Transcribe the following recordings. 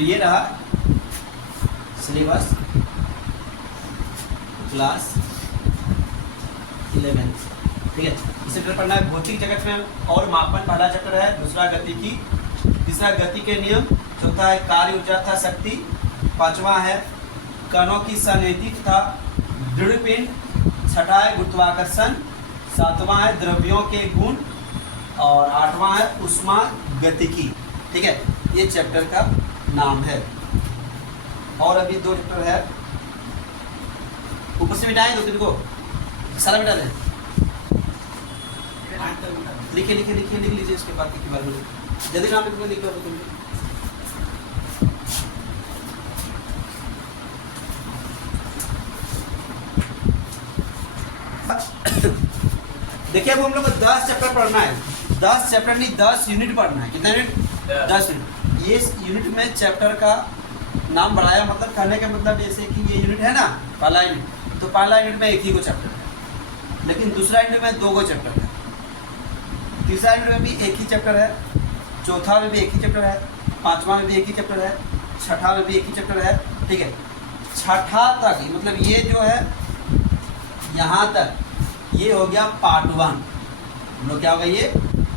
तो ये रहा सिलेबस क्लास 11, ठीक है। इस चैप्टर पढ़ना है भौतिक जगत में और मापन, पहला चैप्टर है। दूसरा गतिकी, तीसरा गति के नियम, चौथा है कार्य ऊर्जा तथा शक्ति, पांचवा है कणों की संवेदी तथा दृढ़ पिंड, छठा है गुरुत्वाकर्षण, सातवां है द्रव्यों के गुण और आठवां है उष्मा गतिकी, ठीक है। ये चैप्टर का नाम है। और अभी 2 चैप्टर है, ऊपर से मिटाएं 2-3 को, सारा मिटा दें। लिख लीजिए इसके बाद की बार में जल्दी नाम लिख लो तुम। देखिए अब हम लोग को 10 चैप्टर पढ़ना है। 10 चैप्टर नहीं 10 यूनिट पढ़ना है। कितना यूनिट? 10 यूनिट। ये यूनिट में चैप्टर का नाम बढ़ाया, मतलब कहने का मतलब जैसे कि ये यूनिट है ना, पहला यूनिट, तो पहला यूनिट में एक ही को चैप्टर है, लेकिन दूसरा यूनिट में 2 को चैप्टर है, तीसरा यूनिट में भी एक ही चैप्टर है, चौथा में भी एक ही चैप्टर है, पांचवा में भी एक ही चैप्टर है, छठा में भी एक ही चैप्टर है, ठीक है। छठा तक मतलब ये जो है यहाँ तक ये हो गया पार्ट 1। हम लोग क्या होगा, ये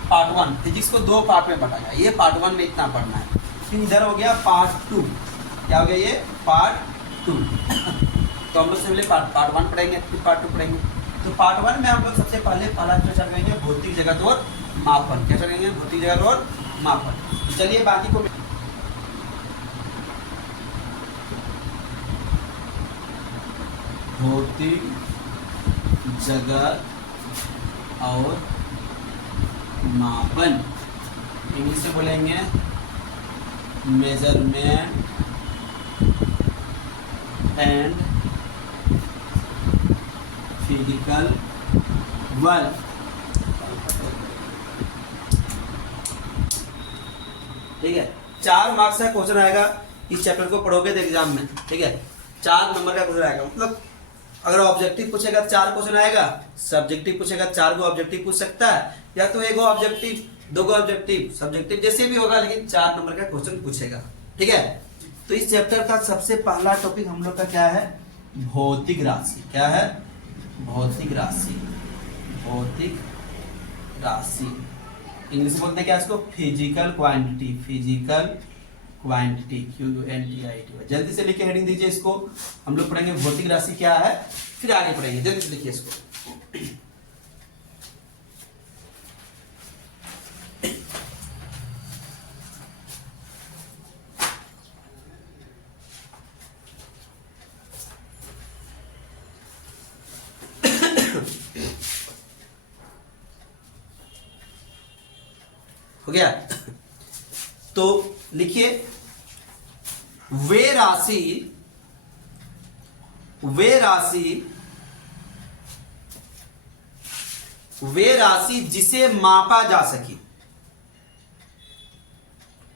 पार्ट 1। फिजिक्स को 2 पार्ट में बांटा गया, ये पार्ट 1 में इतना पढ़ना है। फिर इधर हो गया पार्ट 2, क्या हो गया ये पार्ट 2। तो हम लोग से पहले पार्ट 1 पढ़ेंगे, फिर पार्ट 2 पढ़ेंगे। तो पार्ट 1 में हम लोग सबसे पहले पहला चर्चा करेंगे भौतिक जगत और मापन। क्या करेंगे? भौतिक जगत और मापन। तो चलिए बाकी को भौतिक जगत और मापन, इंग्लिश में बोलेंगे मेजरमेंट एंड फिजिकल वर्क। ठीक है, 4 मार्क्स का क्वेश्चन आएगा इस चैप्टर को पढ़ोगे तो एग्जाम में, ठीक है। 4 नंबर का क्वेश्चन आएगा, मतलब अगर ऑब्जेक्टिव पूछेगा 4 क्वेश्चन आएगा, सब्जेक्टिव पूछेगा 4 को ऑब्जेक्टिव पूछ सकता है, या तो 1 ऑब्जेक्टिव 2 ऑब्जेक्टिव सब्जेक्टिव जैसे भी होगा, लेकिन 4 नंबर का क्वेश्चन पूछेगा, ठीक है। तो इस चैप्टर का सबसे पहला टॉपिक हम लोग का क्या है? भौतिक राशि। क्या है? भौतिक राशि। भौतिक राशि इंग्लिश में बोलते हैं क्या इसको? Physical quantity. Physical quantity, QUNTITY। जल्दी से लिखे हेडिंग दीजिए इसको। हम लोग पढ़ेंगे भौतिक राशि क्या है, फिर आगे पढ़ेंगे। जल्दी से लिखिए इसको। हो गया? तो लिखिए, वे राशि जिसे मापा जा सके,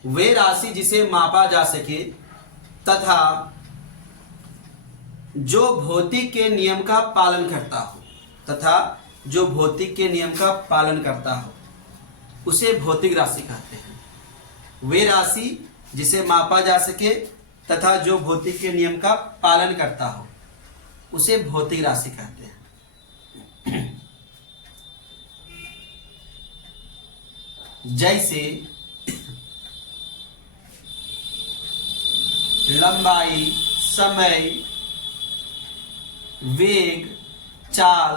वे राशि जिसे मापा जा सके तथा जो भौतिक के नियम का पालन करता हो, तथा जो भौतिक के नियम का पालन करता हो उसे भौतिक राशि कहते हैं। वे राशि जिसे मापा जा सके तथा जो भौतिक के नियम का पालन करता हो उसे भौतिक राशि कहते हैं। जैसे लंबाई, समय, वेग, चाल,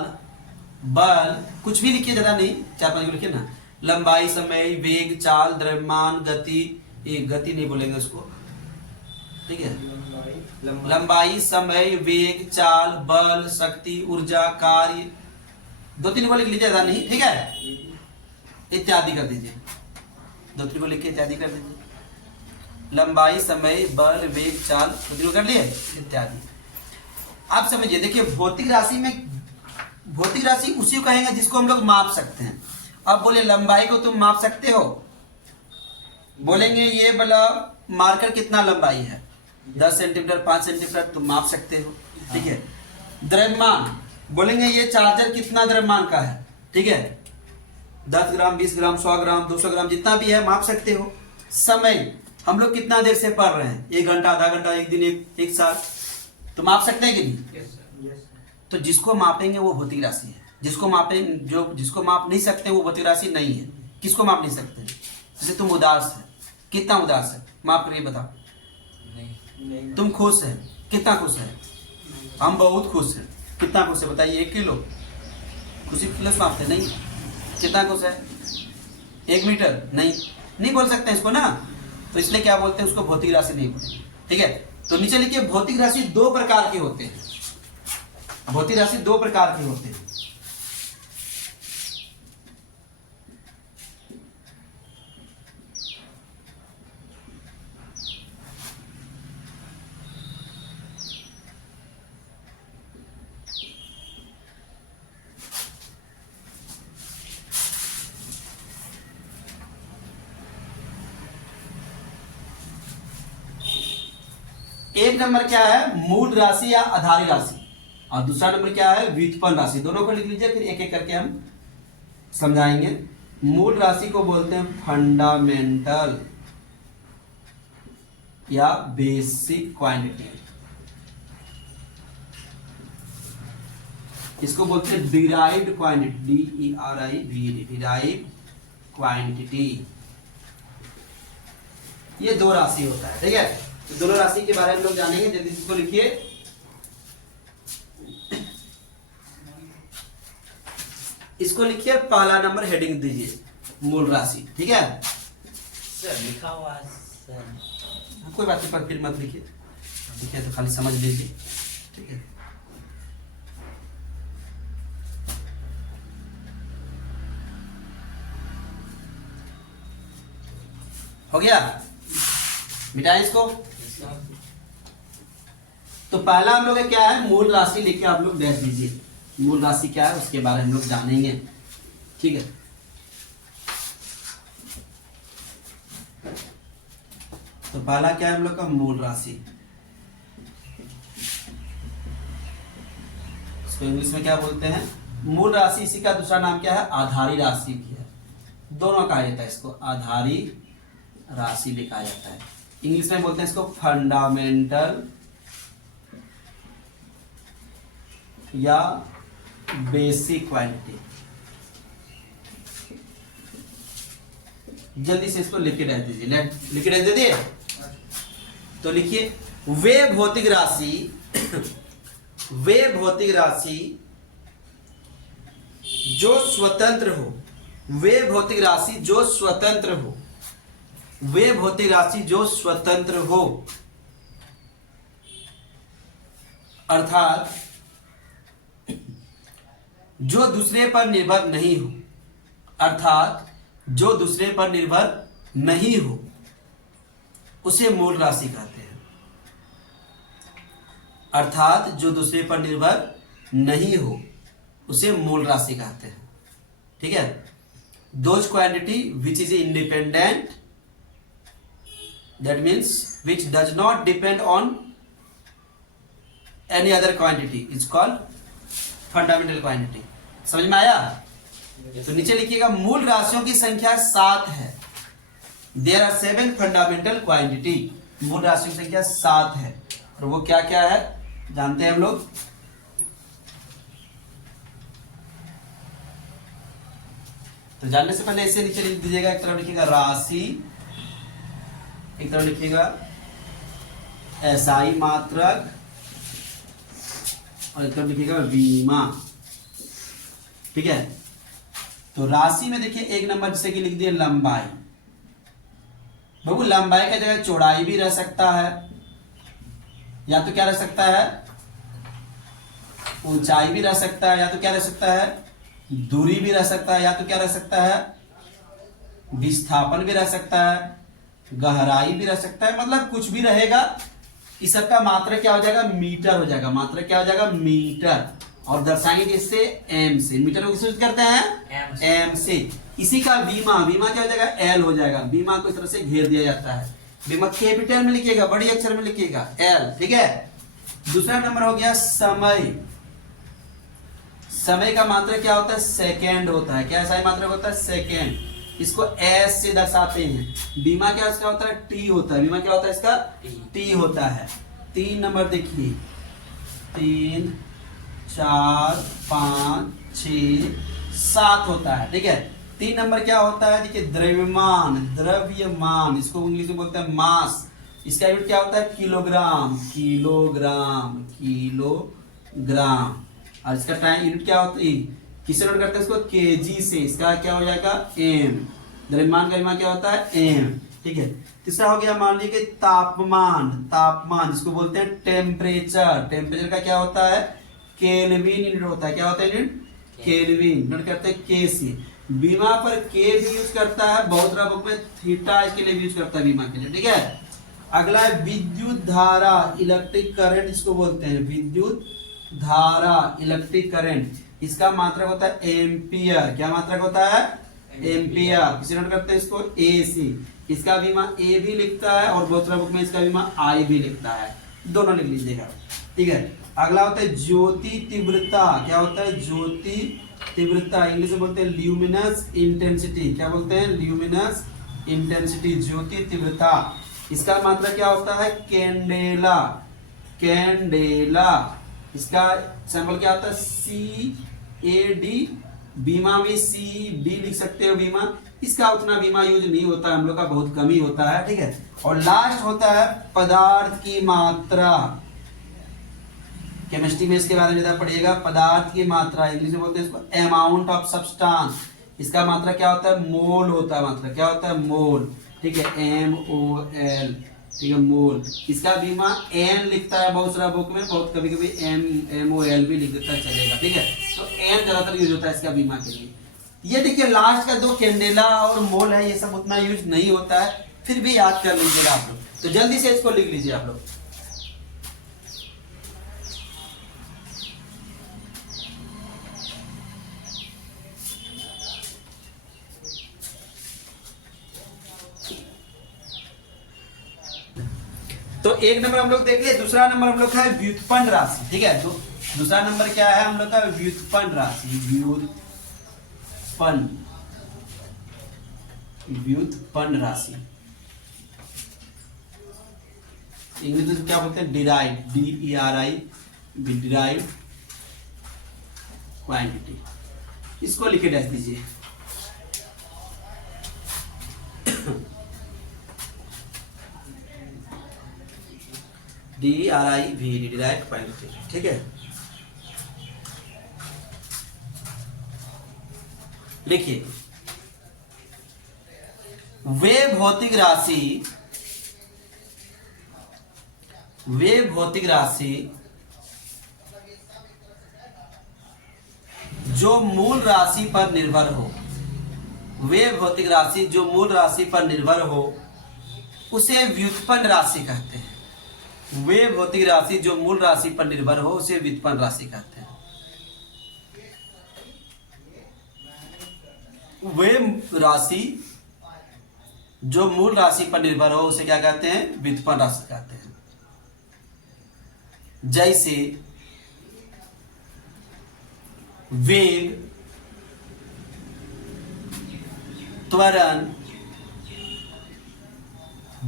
बल, कुछ भी लिखिए, ज्यादा नहीं, 4-5 लिखिए ना। लंबाई, समय, वेग, चाल, द्रव्यमान, गति, ये गति नहीं बोलेंगे उसको, ठीक है। लंबाई, समय, वेग, चाल, बल, शक्ति, ऊर्जा, कार्य, 2-3 को लिख लीजिए, ज्यादा नहीं, ठीक है। इत्यादि कर दीजिए, 2-3 को लिख के इत्यादि कर दीजिए। लंबाई, समय, बल, वेग, चाल, 2-3 को कर लिए, इत्यादि। आप समझिए, देखिए भौतिक राशि में, भौतिक राशि उसी को कहेंगे जिसको हम लोग माप सकते हैं। अब बोले लंबाई को तुम माप सकते हो, बोलेंगे ये वाला मार्कर कितना लंबाई है, 10 सेंटीमीटर, 5 सेंटीमीटर, तुम माप सकते हो, ठीक है। द्रव्यमान, बोलेंगे ये चार्जर कितना द्रव्यमान का है, ठीक है, 10 ग्राम, 20 ग्राम, 100 ग्राम, 200 ग्राम, जितना भी है माप सकते हो। समय, हम लोग कितना देर से पढ़ रहे हैं, 1 घंटा, आधा घंटा, 1 दिन, एक साल, तो माप सकते हैं कि नहीं? तो जिसको मापेंगे वो भौतिक राशि है, जिसको माप नहीं सकते वो भौतिक राशि नहीं है। किसको माप नहीं सकते? जैसे तुम उदास है, कितना उदास है, माप करिए बताओ। नहीं। तुम खुश है, कितना खुश है? हम बहुत खुश हैं, कितना खुश है बताइए? 1 किलो, खुशी किलो से मापते नहीं। कितना खुश है? 1 मीटर, नहीं बोल सकते इसको ना, तो इसलिए क्या बोलते हैं उसको? भौतिक राशि नहीं बोलते। ठीक है, तो नीचे लिखिए भौतिक राशि 2 प्रकार के होते हैं। भौतिक राशि 2 प्रकार के होते हैं। एक नंबर क्या है? मूल राशि या आधारी राशि, और दूसरा नंबर क्या है? व्युत्पन्न राशि। दोनों को लिख लीजिए, फिर एक एक करके हम समझाएंगे। मूल राशि को बोलते हैं फंडामेंटल या बेसिक क्वांटिटी, इसको बोलते हैं derived quantity, DERIVED, derived quantity. ये 2 राशि होता है। ठीक है, तो दोनों राशि के बारे में लोग जानेंगे। जल्दी इसको लिखिए। इसको लिखिए, पहला नंबर हेडिंग दीजिए, मूल राशि। ठीक है सर, लिखा हुआ है सर। कोई बात नहीं, पर फिर मत लिखिए। ठीक है, तो खाली समझ लीजिए। ठीक है, हो गया? मिटाएं इसको। तो पहला हम लोग क्या है? मूल राशि लिख के आप लोग डैश दीजिए। मूल राशि क्या है उसके बारे में हम लोग जानेंगे। ठीक है, तो पहला क्या है हम लोग का? मूल राशि। इसको इंग्लिश में क्या बोलते हैं? मूल राशि। इसी का दूसरा नाम क्या है? आधारी राशि भी है। दोनों कहा जाता है इसको, आधारी राशि लिखा जाता है। इंग्लिश में बोलते हैं इसको फंडामेंटल या बेसिक क्वांटिटी। जल्दी से इसको लिख के रख दीजिए, लिख के रख दीजिए। तो लिखिए, वे भौतिक राशि जो स्वतंत्र हो, वे भौतिक राशि जो स्वतंत्र हो, वे भौतिक राशि जो स्वतंत्र हो, अर्थात जो दूसरे पर निर्भर नहीं हो, अर्थात जो दूसरे पर निर्भर नहीं हो, उसे मूल राशि कहते हैं। अर्थात जो दूसरे पर निर्भर नहीं हो, उसे मूल राशि कहते हैं। ठीक है, those quantity which is independent, that means which does not depend on any other quantity is called fundamental quantity. समझ में आया? तो नीचे लिखिएगा, मूल राशियों की संख्या 7 है। There are 7 fundamental quantity. मूल राशियों की संख्या 7 है, और वो क्या क्या है जानते हैं हम लोग। तो जानने से पहले ऐसे नीचे लिख दीजिएगा, एक तरफ लिखिएगा राशि, एक तरफ लिखिएगा एसआई मात्रक, और एक तरफ लिखिएगा बीमा। ठीक है, तो राशि में देखिए 1 नंबर जैसे कि लिख दिए लंबाई। बाबू लंबाई का जगह चौड़ाई भी रह सकता है, या तो क्या रह सकता है? ऊंचाई भी रह सकता है, या तो क्या रह सकता है? दूरी भी रह सकता है, या तो क्या रह सकता है? विस्थापन भी रह सकता है, गहराई भी रह सकता है, मतलब कुछ भी रहेगा। इस सब का मात्रा क्या हो जाएगा? मीटर हो जाएगा। मात्रा क्या हो जाएगा? मीटर। और दर्शाएंगे किससे? एम से। मीटर को किससे करते हैं? एम से। इसी का बीमा, बीमा क्या हो जाएगा? एल हो जाएगा। बीमा को इस तरह से घेर दिया जाता है। बीमा कैपिटल में लिखिएगा, बड़ी अक्षर में लिखिएगा, एल। ठीक है, दूसरा नंबर हो गया समय। समय का मात्रा क्या होता है? सेकेंड होता है। क्या सही मात्रा होता है? सेकेंड। इसको एस से दर्शाते हैं। बीमा क्या इसका होता है, टी होता है। बीमा क्या होता है इसका, टी होता है। 3 नंबर देखिए, 3 4 5 6 7 होता है, ठीक है। 3 नंबर क्या होता है, देखिए द्रव्यमान, द्रव्यमान इसको इंग्लिश में बोलते हैं मास। इसका यूनिट क्या होता है, किलोग्राम, किलोग्राम, किलोग्राम। और इसका टाइम यूनिट क्या होता है, किससे नोट करते हैं इसको, केजी से। इसका क्या हो जाएगा, एम। द्रव्यमान का यूनिट क्या होता है, एम, ठीक है। तीसरा हो गया, मान लीजिए तापमान, तापमान जिसको बोलते हैं टेम्परेचर। टेम्परेचर का क्या होता है, केल्विन यूनिट होता है। क्या होता है यूनिट, केल्विन। नोट करते हैं के से। बीमा पर के भी यूज करता है, बहुत सारा बुक में थीटा इसके लिए यूज करता है बीमा के लिए, ठीक है। अगला है विद्युत धारा, इलेक्ट्रिक करंट इसको बोलते हैं, विद्युत धारा, इलेक्ट्रिक करंट। इसका मात्रक होता है एम्पियर। क्या मात्रक होता है, एम्पियर। किसे नोट करते हैं इसको, ए सी। इसका बीमा ए भी लिखता है और बहुत सारा बुक में इसका बीमा आई भी लिखता है, दोनों लिख लीजिएगा, ठीक है। अगला होता है ज्योति तीव्रता। क्या होता है, ज्योति तीव्रता, इंग्लिश में बोलते हैं ल्यूमिनस इंटेंसिटी। क्या बोलते हैं, ल्यूमिनस इंटेंसिटी, ज्योति तीव्रता। इसका मात्रा क्या होता है, कैंडेला, कैंडेला। इसका सैंपल क्या होता है, CAD। बीमा में CB लिख सकते हो बीमा। इसका उतना बीमा यूज नहीं होता है, हम लोग का बहुत कम ही होता है, ठीक है। और लास्ट होता है पदार्थ की मात्रा। केमिस्ट्री में इसके बारे में ज्यादा पढ़िएगा, पदार्थ की मात्रा, इंग्लिश में बोलते हैं इसको अमाउंट ऑफ सब्सटेंस। इसका मात्रा क्या होता है, मोल होता है। मात्रा क्या होता है, मोल, ठीक है, MOL, ठीक है, मोल। इसका बीमा एन लिखता है बहुत सारा बुक में, बहुत कभी कभी MOL भी लिख देता है, चलेगा, ठीक है। तो एन ज्यादातर यूज होता है इसका बीमा के लिए। ये देखिए लास्ट का 2 कैंडेला और मोल है, ये सब उतना यूज नहीं होता है, फिर भी याद कर लीजिएगा आप लोग। तो जल्दी से इसको लिख लीजिए आप लोग। तो 1 नंबर हम लोग देख लिए। दूसरा नंबर हम लोग का है व्युत्पन्न राशि, ठीक है। तो दूसरा नंबर क्या है हम लोग का, व्युत्पन्न राशि, व्युत्पन्न, व्युत्पन्न राशि। इंग्लिश में क्या बोलते हैं, डिराइव, DERI, डिराइव क्वांटिटी। इसको लिखे डैश दीजिए। DERIV, डिराइव क्वांटिटी, ठीक है। लिखिए, वे भौतिक राशि, वे भौतिक राशि जो मूल राशि पर निर्भर हो, वे भौतिक राशि जो मूल राशि पर निर्भर हो उसे व्युत्पन्न राशि कहते हैं। वे भौतिक राशि जो मूल राशि पर निर्भर हो उसे व्युत्पन्न राशि कहते हैं। वे राशि जो मूल राशि पर निर्भर हो उसे क्या कहते हैं, व्युत्पन्न राशि कहते हैं। जैसे वेग, त्वरण,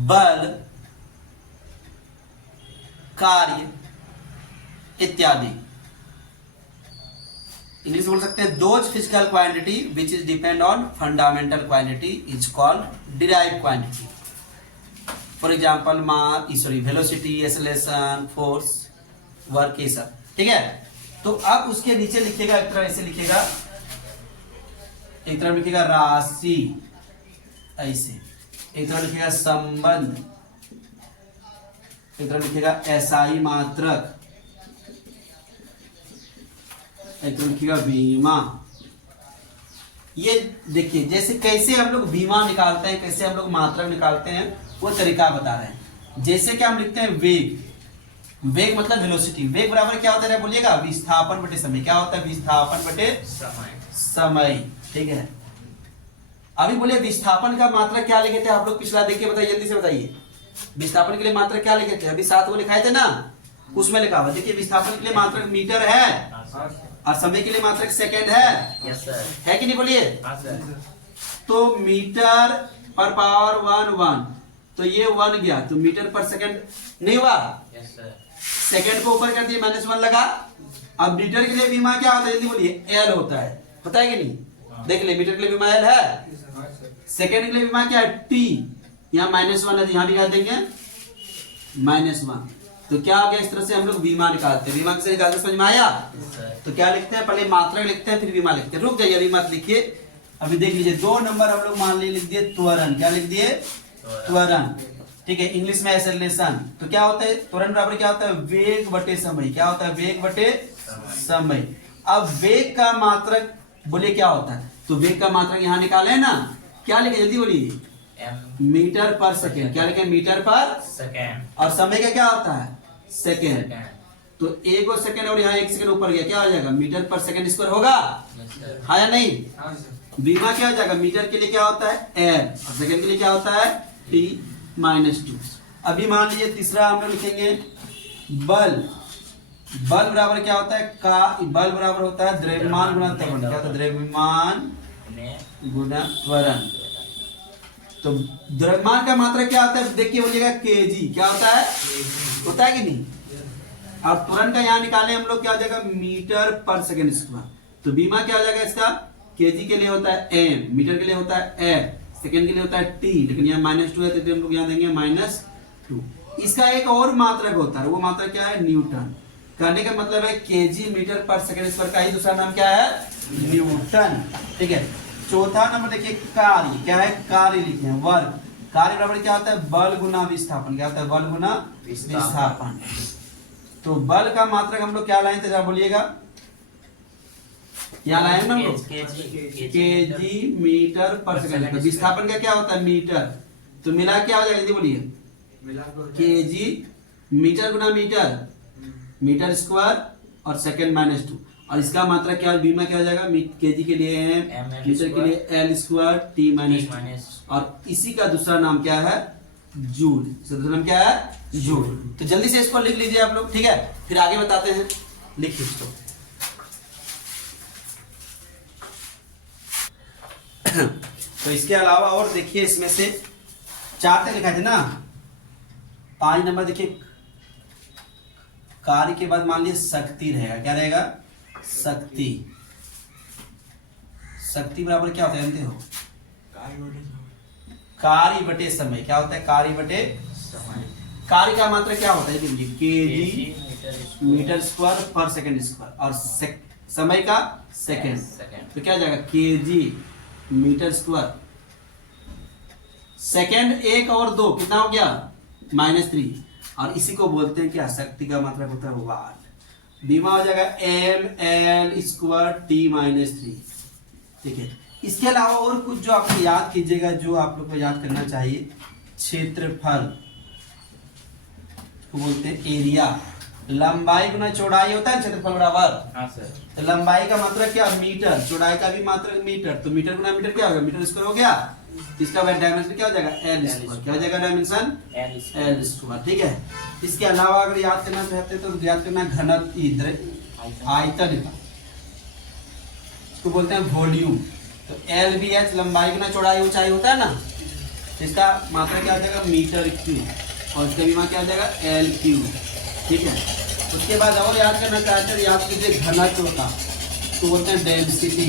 बल, कार्य इत्यादि। इंग्लिश बोल सकते हैं, those physical quantity which is depend on fundamental quantity is called derived quantity. For example mass, velocity, acceleration, force, work, ये सब, ठीक है। तो अब उसके नीचे लिखिएगा, एक तरह ऐसे लिखिएगा, एक तरफ लिखिएगा राशि ऐसे, एक तरफ लिखिएगा संबंध, एक तरफ लिखिएगा SI मात्रक, एक तरफ लिखिएगा बीमा। ये देखिए जैसे कैसे हम लोग बीमा निकालते हैं, कैसे हम लोग मात्रक निकालते हैं, वो तरीका बता रहे हैं। जैसे कि हम लिखते हैं वेग, वेग मतलब वेलोसिटी। वेग बराबर क्या होता है बोलिएगा, विस्थापन बटे समय। क्या होता है, विस्थापन बटे समय, ठीक है। अभी बोलिए विस्थापन का मात्रक क्या लिखे थे आप लोग, पिछला देखिए, बताइए जल्दी से बताइए। विस्थापन के लिए मात्रक क्या लिखे थे, अभी 7 वो लिखाए थे ना, उसमें लिखा हुआ देखिए, विस्थापन के लिए मात्रक मीटर है और समय के लिए मात्रक सेकंड है। Yes sir. है कि नहीं बोलिए। तो मीटर पर पावर 1 तो ये 1 गया तो मीटर पर सेकंड नहीं हुआ, यस सर। सेकंड को ऊपर कर दिए -1 लगा। अब मीटर के लिए बीमा क्या होता है जल्दी बोलिए, एल होता है, पता है कि नहीं? देख ले मीटर के लिए बीमा एल है, सेकंड के लिए बीमा क्या है टी, यहाँ -1 है तो यहाँ भी कर देंगे -1। तो क्या हो गया, इस तरह से हम लोग बीमा निकालते हैं। बीमा कैसे निकालते हैं समझ में आया? तो क्या लिखते हैं, पहले मात्रा लिखते हैं फिर बीमा लिखते हैं। रुक जाइए अभी मत लिखिए, अभी देख लीजिए 2 नंबर हम लोग मान लिख दिए त्वरण। क्या लिख दिए? त्वरण। ठीक है, इंग्लिश में एक्सेलरेशन। तो क्या होता है त्वरण बराबर क्या होता है, वेग बटे समय। क्या होता है, वेग बटे समय। अब वेग का मात्रक बोलिए क्या होता है, तो वेग का मात्रक यहाँ निकाले ना, क्या लिखे जल्दी बोलिए, मीटर पर सेकेंड। क्या लिखे, मीटर पर सेकेंड। और समय का क्या होता है, सेकेंड। तो 1 सेकेंड और यहाँ 1 सेकेंड ऊपर गया, क्या हो जाएगा, मीटर पर सेकेंड स्क्वायर होगा, हाँ या नहीं? बीमा क्या हो जाएगा, मीटर के लिए क्या होता है एल और सेकेंड के लिए क्या होता है टी -2। अभी मान लीजिए तीसरा हम लोग लिखेंगे बल। बल बराबर क्या होता है, का बल बराबर होता है द्रव्यमान गुणा त्वरण। क्या होता है, द्रव्यमान गुणा त्वरण। तो द्रव्यमान का मात्रा क्या होता है, देखिए बोलिएगा केजी। क्या होता है, होता है कि नहीं? अब त्वरण का यहाँ निकाले हम लोग, क्या हो जाएगा, मीटर पर सेकेंड स्क्वायर। तो बीमा क्या हो जाएगा इसका, केजी के लिए होता है एम, मीटर के लिए होता है एफ, सेकेंड के लिए होता है टी, लेकिन यहाँ -2 है तो हम लोग यहाँ देंगे -2। इसका एक और मात्रक होता है, वो मात्रक क्या है, न्यूटन। कहने का मतलब है केजी मीटर पर सेकेंड स्क्वायर का ही दूसरा नाम क्या है, न्यूटन। ठीक है, चौथा नंबर देखिए कार्य। क्या है, कार्य लिखे हैं वर्क। कार्य बराबर क्या होता है, बल गुना विस्थापन। क्या होता है, बल गुना विस्थापन। तो बल का मात्रक हम लोग क्या लाए थे जरा बोलिएगा, यहाँ लाए ना हम लोग केजी मीटर पर सेकंड। विस्थापन का क्या होता है, मीटर। तो मिला क्या हो जाएगा जल्दी बोलिए, केजी मीटर गुना मीटर, मीटर स्क्वायर और सेकंड -2। और इसका मात्रा क्या, बीमा क्या हो जाएगा, केजी के लिए एम, मीटर के लिए एल स्क्वायर टी -2। और इसी का दूसरा नाम क्या है, जूल। दूसरा नाम क्या है, जूल। तो जल्दी से इसको लिख लीजिए आप लोग, ठीक है, फिर आगे बताते हैं। लिखिए इसको। तो इसके अलावा और देखिए, इसमें से 4 तक लिखा थे ना। 5 नंबर देखिए, कार्य के बाद मान लीजिए शक्ति रहेगा। क्या रहेगा, शक्ति। शक्ति बराबर क्या होता है जानते हो, कार्य बटे समय। क्या होता है, कार्य बटे समय। कार्य का मात्रा क्या होता है, केजी मीटर स्क्वायर पर सेकंड स्क्वायर और समय का सेकंड। तो क्या जाएगा, केजी मीटर स्क्वायर, सेकंड 1 और 2 कितना हो गया, -3। और इसी को बोलते हैं क्या, शक्ति का मतलब होता है वाट। बीमा हो जाएगा एम एल स्क्वायर टी -3। ठीक है, इसके अलावा और कुछ जो आपको याद कीजिएगा, जो आप लोग को याद करना चाहिए, क्षेत्रफल को बोलते हैं एरिया। लंबाई गुना चौड़ाई होता है क्षेत्रफल बराबर, हाँ सर। तो लंबाई का मात्रक क्या, मीटर, चौड़ाई का भी मात्रक मीटर। तो मीटर गुना मीटर क्या होगा, मीटर स्क्वायर हो गया। इसका डायमेंशन क्या हो जाएगा, एल स्क्वायर। क्या हो जाएगा, डायमेंशन एल स्क्वायर। ठीक है, इसके अलावा अगर याद करना चाहते हैं तो याद करना घनत्व, आयतन का, इसको बोलते हैं वॉल्यूम। तो एल बी एच लंबाई गुना चौड़ाई ऊंचाई होता है ना, इसका मात्रा क्या हो जाएगा, मीटर क्यूब। और इसका बीमा क्या हो जाएगा, एल क्यूब। ठीक है, उसके बाद और याद करना चाहते हैं, याद कीजिए घनत्व का, तो बोलते हैं डेंसिटी।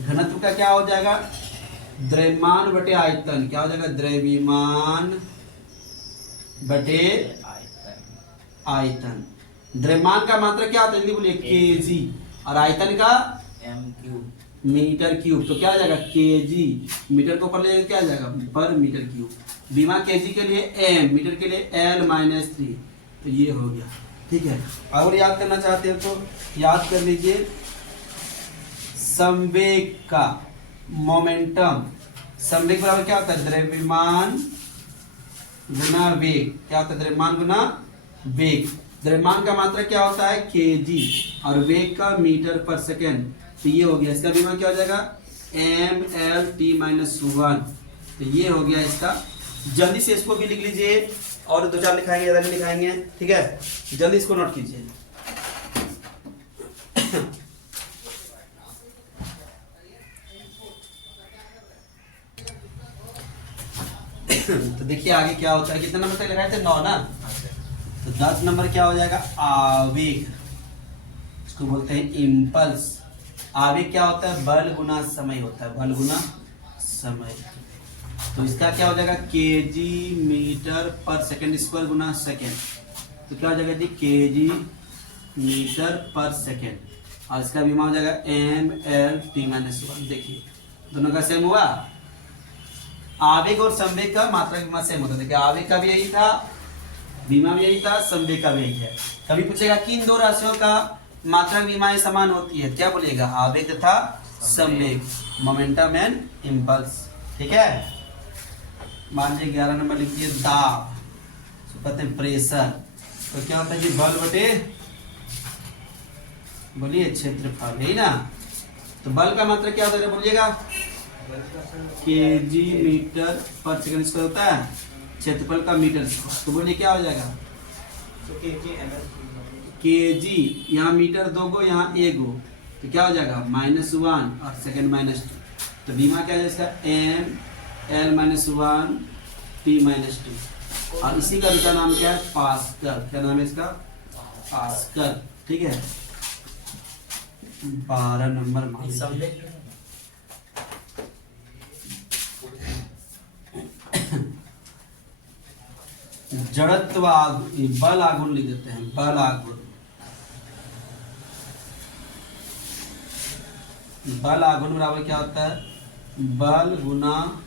घनत्व का क्या हो जाएगा, द्रव्यमान बटे आयतन। क्या हो जाएगा, द्रव्यमान बटे आयतन। द्रव्यमान का मात्रा क्या होता है बोलिए, केजी, और आयतन का एम क्यूब, मीटर क्यूब। तो क्या हो जाएगा, केजी, मीटर को ऊपर ले क्या आ जाएगा, पर मीटर क्यूब। बीमा केजी के लिए एम, मीटर के लिए एल -3। तो ये हो गया। ठीक है, और याद करना चाहते हैं तो याद कर लीजिए संवेग का, मोमेंटम। संवेग बराबर क्या होता है, द्रव्यमान गुना वेग। क्या होता है, द्रव्यमान गुना वेग। द्रव्यमान का मात्रा क्या होता है, केजी, और वेग का मीटर पर सेकेंड। तो ये हो गया, इसका बीमा क्या हो जाएगा, एम एल टी -1। तो ये हो गया इसका। जल्दी से इसको भी लिख लीजिए, और 2-4 लिखाएंगे, ज्यादा नहीं लिखाएंगे। ठीक है, जल्दी इसको नोट कीजिए। तो देखिए आगे क्या होता है, कितने नंबर तक लगाए थे 9 ना, हाँ सर। तो 10 नंबर क्या हो जाएगा, आवेग, इसको बोलते हैं इम्पल्स। आवेग क्या होता है, बल गुना समय होता है, बल गुना समय। तो इसका क्या हो जाएगा, केजी मीटर पर सेकंड स्क्वायर गुना सेकंड, तो क्या हो जाएगा जी, केजी मीटर पर सेकंड। और इसका बीमा हो जाएगा mL/t-1। देखिए दोनों का सेम हुआ। आवेग और संवेग का मात्रक बीमा सेम होता है। देखिए आवेग का भी यही था, बीमा भी यही था, संवेग का भी यही है। कभी पूछेगा कि इन दो राशियों का मात्रक बीमाएं समान होती है, क्या बोलिएगा, आवेग तथा संवेग, मोमेंटम एंड इम्पल्स। ठीक है, मान लीजिए 11 नंबर लिखिए दाब, तो कहते हैं प्रेशर। तो क्या होता है जी, बल बटे, बोलिए क्षेत्रफल, यही ना। तो बल का मात्रक क्या होता है बोलिएगा, केजी मीटर पर सेकंड स्क्वायर होता है, क्षेत्रफल का मीटर स्क्वायर। तो बोलिए क्या हो जाएगा, केजी, यहाँ मीटर 2 गो, यहाँ 1 गो, तो क्या हो जाएगा -1 और सेकंड -2। तो बीमा क्या है इसका, mL-1 t-2। और इसी का दूसरा नाम क्या है, पास्कल। क्या नाम है इसका, पास्कल। ठीक है, 12 नंबर मान लीजिए। जड़त्व बल आघूर्ण लिख देते हैं, बल आघूर्ण। बल आघूर्ण बराबर क्या होता है, बल गुना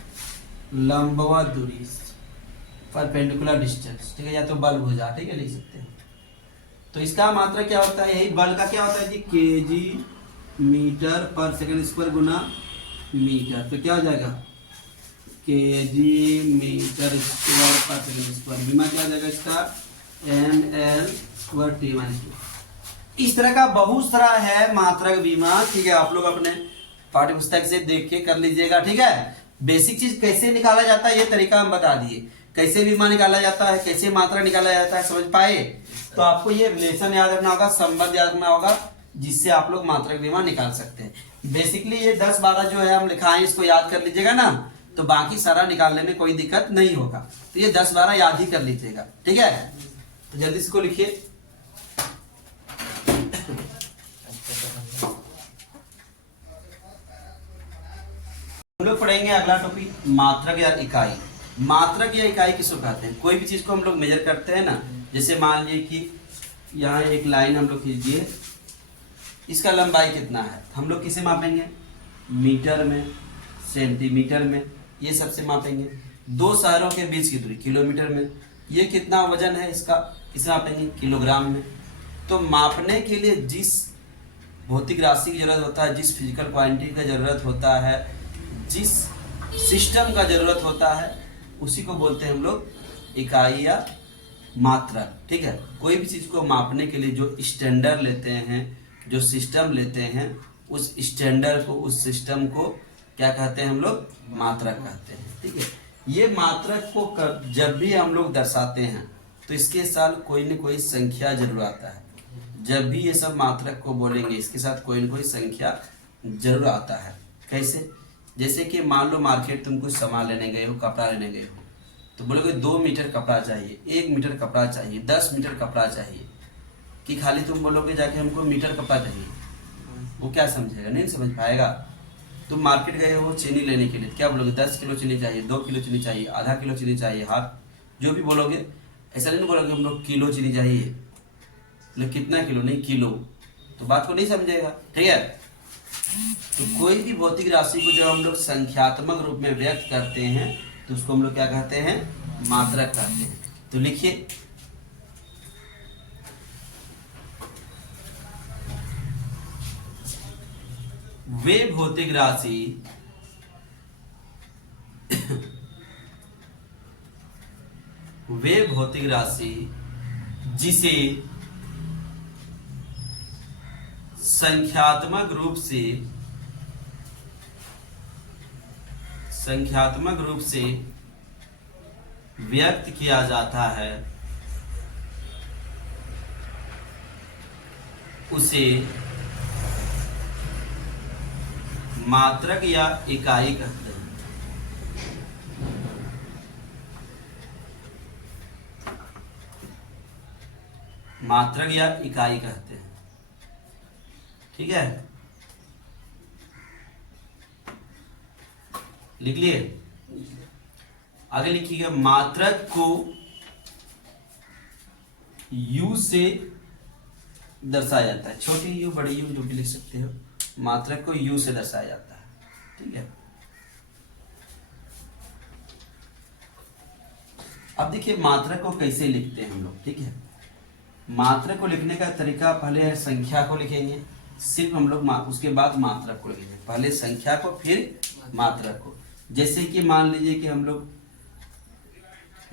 लंबवत दूरी, परपेंडिकुलर डिस्टेंस। ठीक है, या तो बल भुजा, ठीक है, लिख सकते हैं। तो इसका मात्रा क्या होता है, यही बल का क्या होता है जी, केजी मीटर पर सेकंड स्क्वायर गुना मीटर। तो क्या हो जाएगा, केजी मीटर स्क्वायर पर सेकंड स्क्वायर। बीमा क्या हो जाएगा इसका, mL/t-2। इस तरह का बहुत सारा है मात्रक बीमा। ठीक है, आप लोग अपने पाठ्य पुस्तक से देख के कर लीजिएगा। ठीक है, बेसिक चीज कैसे निकाला जाता है ये तरीका हम बता दिए, कैसे बीमा निकाला जाता है, कैसे मात्रा निकाला जाता है, समझ पाए। तो आपको ये रिलेशन याद रखना होगा, संबंध याद रखना होगा, जिससे आप लोग मात्रक बीमा निकाल सकते हैं। बेसिकली ये 10-12 जो है हम लिखाएं, इसको याद कर लीजिएगा ना, तो बाकी सारा निकालने में कोई दिक्कत नहीं होगा। तो ये 10-12 याद ही कर लीजिएगा। ठीक है, तो जल्दी इसको लिखिए। हम लोग पढ़ेंगे अगला टॉपिक, मात्रक या इकाई। मात्रक या इकाई किसको कहते हैं, कोई भी चीज को हम लोग मेजर करते हैं ना, जैसे मान लीजिए कि यहाँ एक लाइन हम लोग खींचिए, इसका लंबाई कितना है, हम लोग किसे मापेंगे, मीटर में, सेंटीमीटर में, ये सबसे मापेंगे। दो शहरों के बीच की दूरी किलोमीटर में, ये कितना वजन है इसका, किसे मापेंगे, किलोग्राम में। तो मापने के लिए जिस भौतिक राशि की जरूरत होता है, जिस फिजिकल क्वांटिटी का जरूरत होता है, जिस सिस्टम का जरूरत होता है, उसी को बोलते हैं हम लोग इकाई या मात्रक। ठीक है, कोई भी चीज को मापने के लिए जो स्टैंडर्ड लेते हैं, जो सिस्टम लेते हैं, उस स्टैंडर्ड को, उस सिस्टम को क्या कहते हैं हम लोग, मात्रक कहते हैं। ठीक है, ये मात्रक को जब भी हम लोग दर्शाते हैं तो इसके साथ कोई न कोई संख्या जरूर आता है। जब भी ये सब मात्रक को बोलेंगे, इसके साथ कोई न कोई संख्या जरूर आता है। कैसे, जैसे कि मान लो मार्केट तुम कुछ सामान लेने गए हो, कपड़ा लेने गए हो, तो बोलोगे 2 मीटर कपड़ा चाहिए, 1 मीटर कपड़ा चाहिए, 10 मीटर कपड़ा चाहिए, कि खाली तुम बोलोगे जाके हमको मीटर कपड़ा चाहिए, वो क्या समझेगा, नहीं समझ पाएगा। तुम मार्केट गए हो चीनी लेने के लिए, क्या बोलोगे 10 किलो चीनी चाहिए, 2 किलो चीनी चाहिए, आधा किलो चीनी चाहिए, हाफ, जो भी बोलोगे। ऐसा नहीं बोलोगे हम लोग किलो चीनी चाहिए, मतलब कितना किलो, नहीं किलो, तो बात को नहीं समझेगा। ठीक है, तो कोई भी भौतिक राशि को जब हम लोग संख्यात्मक रूप में व्यक्त करते हैं तो उसको हम लोग क्या कहते हैं, मात्रक कहते हैं। तो लिखिए, वे भौतिक राशि वे भौतिक राशि जिसे संख्यात्मक रूप से व्यक्त किया जाता है, उसे मात्रक या इकाई कहते हैं। मात्रक या इकाई कहते हैं। ठीक है, लिख लिए। आगे लिखिएगा, मात्रक को यू से दर्शाया जाता है। छोटी यू, बड़ी यू, जो भी लिख सकते हो। मात्रक को यू से दर्शाया जाता है। ठीक है, अब देखिए मात्रक को कैसे लिखते हैं हम लोग। ठीक है, मात्रक को लिखने का तरीका, पहले संख्या को लिखेंगे, सिर्फ हम लोग उसके बाद मात्रक को लिखेंगे। पहले संख्या को फिर मात्रक को। जैसे कि मान लीजिए कि हम लोग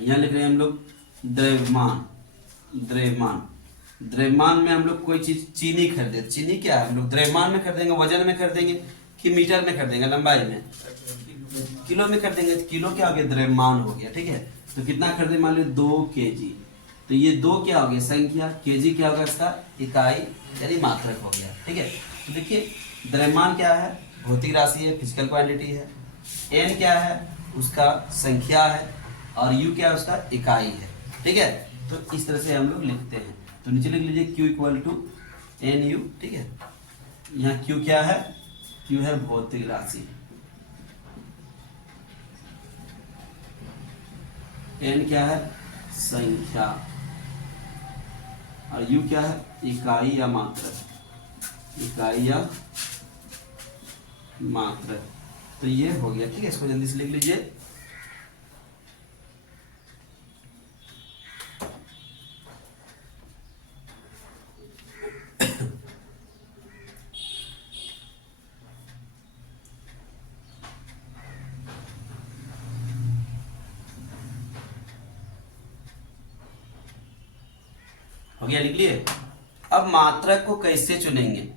यहाँ लिख रहे हैं हम लोग द्रव्यमान। द्रव्यमान, द्रव्यमान में हम लोग कोई चीज, चीनी खरीदे। चीनी क्या है, हम लोग द्रव्यमान में खरीदेंगे, वजन में खरीदेंगे कि मीटर में खरीदेंगे, लंबाई में, किलो में खरीदेंगे। तो किलो क्या हो गया, द्रव्यमान हो गया। ठीक है, तो कितना खरीदे, मान लो 2 kg। तो ये 2 क्या हो गया, संख्या, kg क्या होगा इसका, इकाई यानी मात्रक हो गया। ठीक है, तो देखिए द्रव्यमान क्या है, भौतिक राशि है, फिजिकल क्वांटिटी है। n क्या है, उसका संख्या है, और u क्या है, उसका इकाई है। ठीक है, तो इस तरह से हम लोग लिखते हैं। तो नीचे लिख लीजिए q equal to N U. ठीक है, यहाँ q क्या है, q है भौतिक राशि, n क्या है, संख्या, और u क्या है, इकाई या मात्रक, इकाई या मात्रक। तो ये हो गया। ठीक है, इसको जल्दी से लिख लीजिए। हो गया, लिख लिए। अब मात्रक को कैसे चुनेंगे।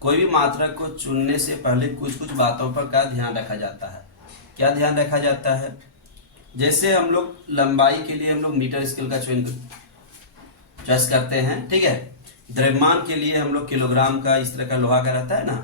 कोई भी मात्रक को चुनने से पहले कुछ कुछ बातों पर का ध्यान रखा जाता है। क्या ध्यान रखा जाता है, जैसे हम लोग लंबाई के लिए हम लोग मीटर स्केल का चॉइस करते हैं। ठीक है, द्रव्यमान के लिए हम लोग किलोग्राम का, इस तरह का लोहा का रहता है ना।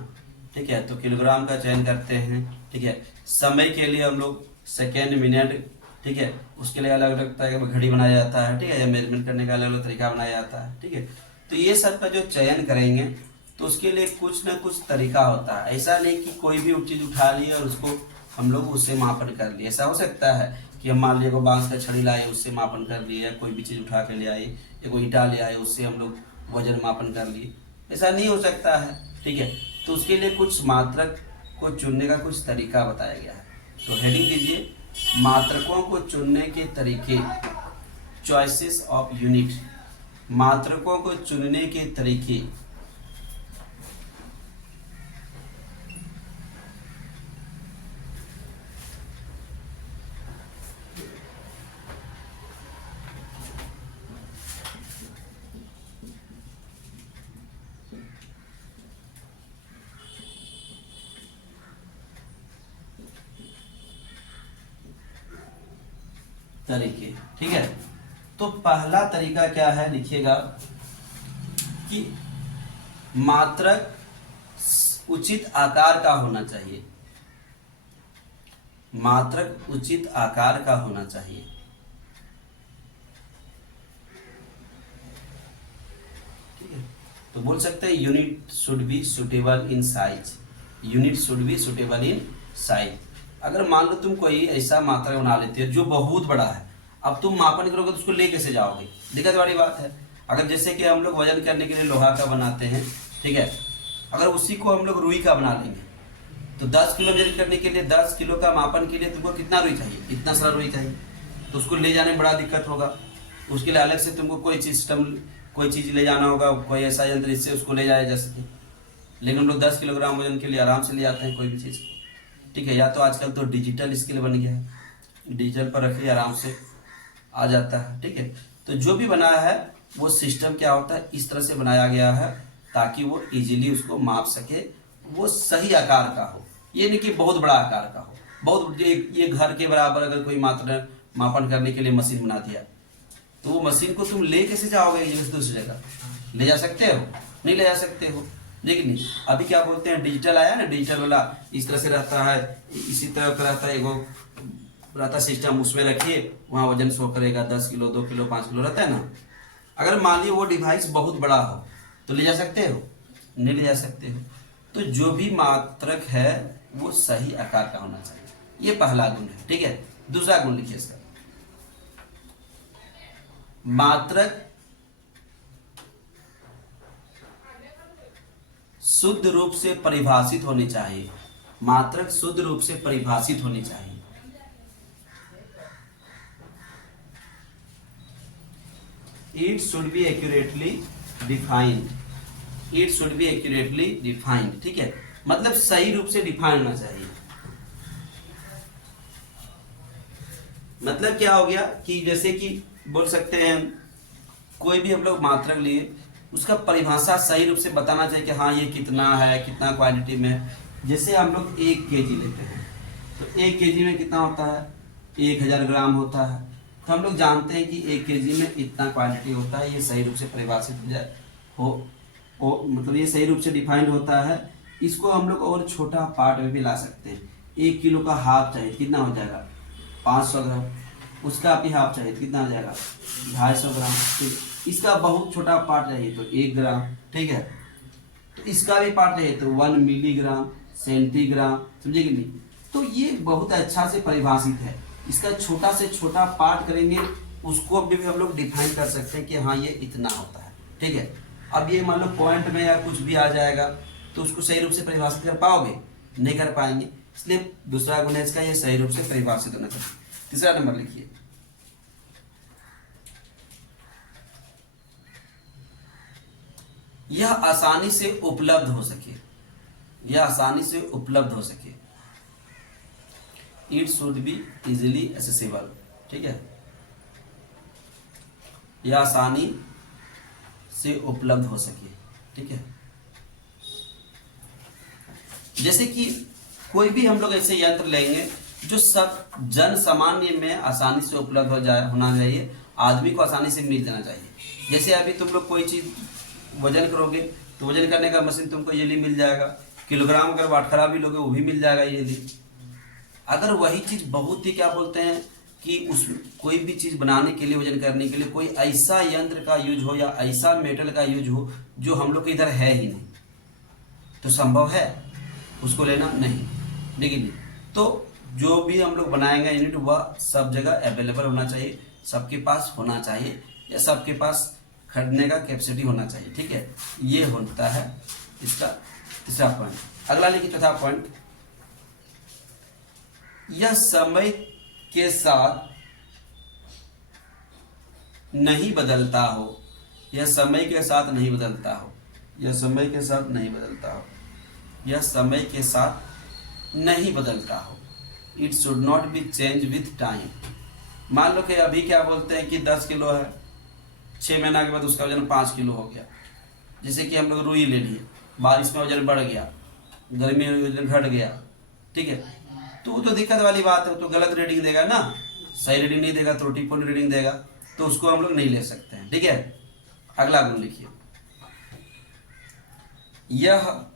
ठीक है, तो किलोग्राम का चयन करते हैं। ठीक है, समय के लिए हम लोग सेकेंड, मिनट, ठीक है, उसके लिए अलग अलग तरह का घड़ी बनाया जाता है। ठीक है, या मेजरमेंट करने का अलग अलग तरीका बनाया जाता है। ठीक है, तो ये सब का जो चयन करेंगे तो उसके लिए कुछ ना कुछ तरीका होता है। ऐसा नहीं कि कोई भी चीज उठा ली और उसको हम लोग उससे मापन कर लिए। ऐसा हो सकता है कि हम मान लिया को बांस का छड़ी लाए, उससे मापन कर लिए, या कोई भी चीज उठा के ले आए, या कोई ईटा ले आए, उससे हम लोग वजन मापन कर लिए। ऐसा नहीं हो सकता है। ठीक है, तो उसके लिए कुछ मात्रक को चुनने का कुछ तरीका बताया गया है। तो हेडिंग दीजिए, मात्रकों को चुनने के तरीके, चॉइसेस ऑफ यूनिट। मात्रकों को चुनने के तरीके। तरीके, ठीक है। तो पहला तरीका क्या है, लिखिएगा कि मात्रक उचित आकार का होना चाहिए। मात्रक उचित आकार का होना चाहिए। ठीक है, तो बोल सकते हैं unit should be suitable in size. Unit should be suitable in size. अगर मान लो तुम कोई ऐसा मात्रक बना लेते हो जो बहुत बड़ा है, अब तुम मापन करोगे तो उसको ले कैसे जाओगे, दिक्कत वाली बात है। अगर जैसे कि हम लोग वजन करने के लिए लोहा का बनाते हैं, ठीक है, अगर उसी को हम लोग रुई का बना लेंगे तो 10 किलो वजन करने के लिए, 10 किलो का मापन के लिए तुमको कितना रुई चाहिए, इतना सारा रुई चाहिए। तो उसको ले जाने में बड़ा दिक्कत होगा। उसके लिए अलग से तुमको कोई सिस्टम, कोई चीज़ ले जाना होगा, कोई ऐसा यंत्र इससे उसको ले जाया जा सके। लेकिन हम लोग 10 किलोग्राम वजन के लिए आराम से ले जाते हैं कोई भी चीज़। ठीक है, या तो आजकल तो डिजिटल स्केल बन गया है, डिजिटल पर रखिए आराम से आ जाता है। ठीक है, तो जो भी बनाया है वो सिस्टम क्या होता है, इस तरह से बनाया गया है ताकि वो इजीली उसको माप सके, वो सही आकार का हो। ये नहीं कि बहुत बड़ा आकार का हो। बहुत ये घर के बराबर अगर कोई मात्र मापन करने के लिए मशीन बना दिया तो वो मशीन को तुम ले कैसे जाओगे एक जगह से दूसरी जगह, ले जा सकते हो, नहीं ले जा सकते हो। लेकिन अभी क्या बोलते हैं, डिजिटल आया ना, डिजिटल वाला इस तरह से रहता है, इसी तरह का रहता है, एगो रहता सिस्टम, उसमें रखिए, वहाँ वजन शो करेगा, 10 किलो, 2 किलो, 5 किलो रहता है ना। अगर मान लीजिए वो डिवाइस बहुत बड़ा हो तो ले जा सकते हो, नहीं ले जा सकते हो। तो जो भी मात्रक है वो सही आकार का होना चाहिए, ये पहला गुण है, ठीक है। दूसरा गुण लिखिए इसका, मात्रक शुद्ध रूप से परिभाषित होनी चाहिए, मात्रक शुद्ध रूप से परिभाषित होनी चाहिए। It should be accurately defined. It should be accurately defined. ठीक है, मतलब सही रूप से डिफाइन होना चाहिए। मतलब क्या हो गया कि जैसे कि बोल सकते हैं कोई भी हम लोग मात्रक लिए, उसका परिभाषा सही रूप से बताना चाहिए कि हाँ ये कितना है, कितना क्वांटिटी में। जैसे हम लोग 1 kg लेते हैं तो 1 kg में कितना होता है, 1000 ग्राम होता है। तो हम लोग जानते हैं कि 1 kg में इतना क्वांटिटी होता है, ये सही रूप से परिभाषित हो जाए हो मतलब ये सही रूप से डिफाइंड होता है। इसको हम लोग और छोटा पार्ट में भी ला सकते हैं। 1 किलो का हाफ चाहिए, कितना हो जाएगा 500 ग्राम, उसका भी हाफ चाहिए कितना हो जाएगा 250 ग्राम, ठीक है। इसका बहुत छोटा पार्ट चाहिए तो 1 ग्राम, ठीक है। तो इसका भी पार्ट चाहिए तो 1 मिलीग्राम, सेंटीग्राम, समझे कि नहीं। तो ये बहुत अच्छा से परिभाषित है। इसका छोटा से छोटा पार्ट करेंगे, उसको भी हम लोग डिफाइन कर सकते हैं कि हाँ ये इतना होता है, ठीक है। अब ये मान लो पॉइंट में या कुछ भी आ जाएगा तो उसको सही रूप से परिभाषित कर पाओगे, नहीं कर पाएंगे। इसलिए दूसरा गुण है इसका, ये सही रूप से परिभाषित होना चाहिए। तीसरा नंबर लिखिए, यह आसानी से उपलब्ध हो सके, यह आसानी से उपलब्ध हो सके। It should be easily accessible, ठीक है। यह आसानी से उपलब्ध हो सके, ठीक है। जैसे कि कोई भी हम लोग ऐसे यंत्र लेंगे जो सब जन सामान्य में आसानी से उपलब्ध हो जाए, होना चाहिए, आदमी को आसानी से मिल जाना चाहिए। जैसे अभी तुम लोग कोई चीज वजन करोगे तो वजन करने का मशीन तुमको इजीली मिल जाएगा, किलोग्राम अगर बाटखरा भी लोगे वो भी मिल जाएगा इजीली। अगर वही चीज बहुत ही क्या बोलते हैं कि उस कोई भी चीज बनाने के लिए, वजन करने के लिए कोई ऐसा यंत्र का यूज हो या ऐसा मेटल का यूज हो जो हम लोग के इधर है ही नहीं, तो संभव है उसको लेना नहीं, लेकिन तो जो भी हम लोग बनाएंगे यूनिट वह सब जगह अवेलेबल होना चाहिए, सबके पास होना चाहिए, या सबके पास खरीदने का कैपेसिटी होना चाहिए, ठीक है। ये होता है इसका तीसरा पॉइंट। अगला लिखिए चौथा पॉइंट, यह समय के साथ नहीं बदलता हो, यह समय के साथ नहीं बदलता हो, यह समय के साथ नहीं बदलता हो, यह समय के साथ नहीं बदलता हो। It should not be change with time. मान लो कि अभी क्या बोलते हैं कि 10 किलो है, 6 महीना के बाद उसका वजन 5 किलो हो गया। जैसे कि हम लोग रुई ले लिए, बारिश में वजन बढ़ गया, गर्मी में वजन घट गया, ठीक है। तो वो तो दिक्कत वाली बात है, तो गलत रीडिंग देगा ना, सही रीडिंग नहीं देगा, त्रुटिपूर्ण रीडिंग देगा, तो उसको हम लोग नहीं ले सकते हैं, ठीक है। अगला गुण लिखिए, यह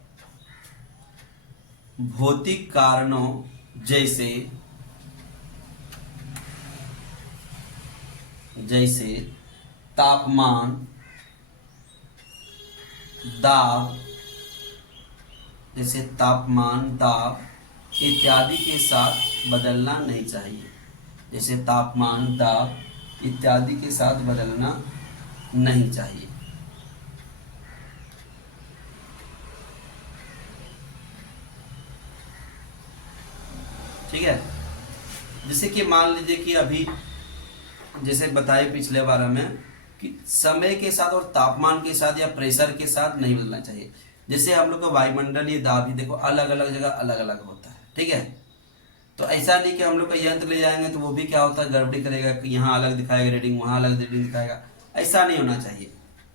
भौतिक कारणों जैसे तापमान, दाब, इत्यादि के साथ बदलना नहीं चाहिए। जैसे तापमान, दाब इत्यादि के साथ बदलना नहीं चाहिए। ठीक है। जैसे कि मान लीजिए कि अभी जैसे बताए पिछले बार में कि समय के साथ और तापमान के साथ या प्रेशर के साथ नहीं बदलना चाहिए। जैसे हम लोग का वायुमंडल ये दाब ही देखो अलग अलग जगह अलग अलग होता है, ठीक है। तो ऐसा नहीं कि हम लोग का यंत्र ले जाएंगे तो वो भी क्या होता है गड़बड़ी करेगा कि यहाँ अलग दिखाएगा रीडिंग, वहाँ अलग रीडिंग दिखाएगा। ऐसा नहीं होना चाहिए।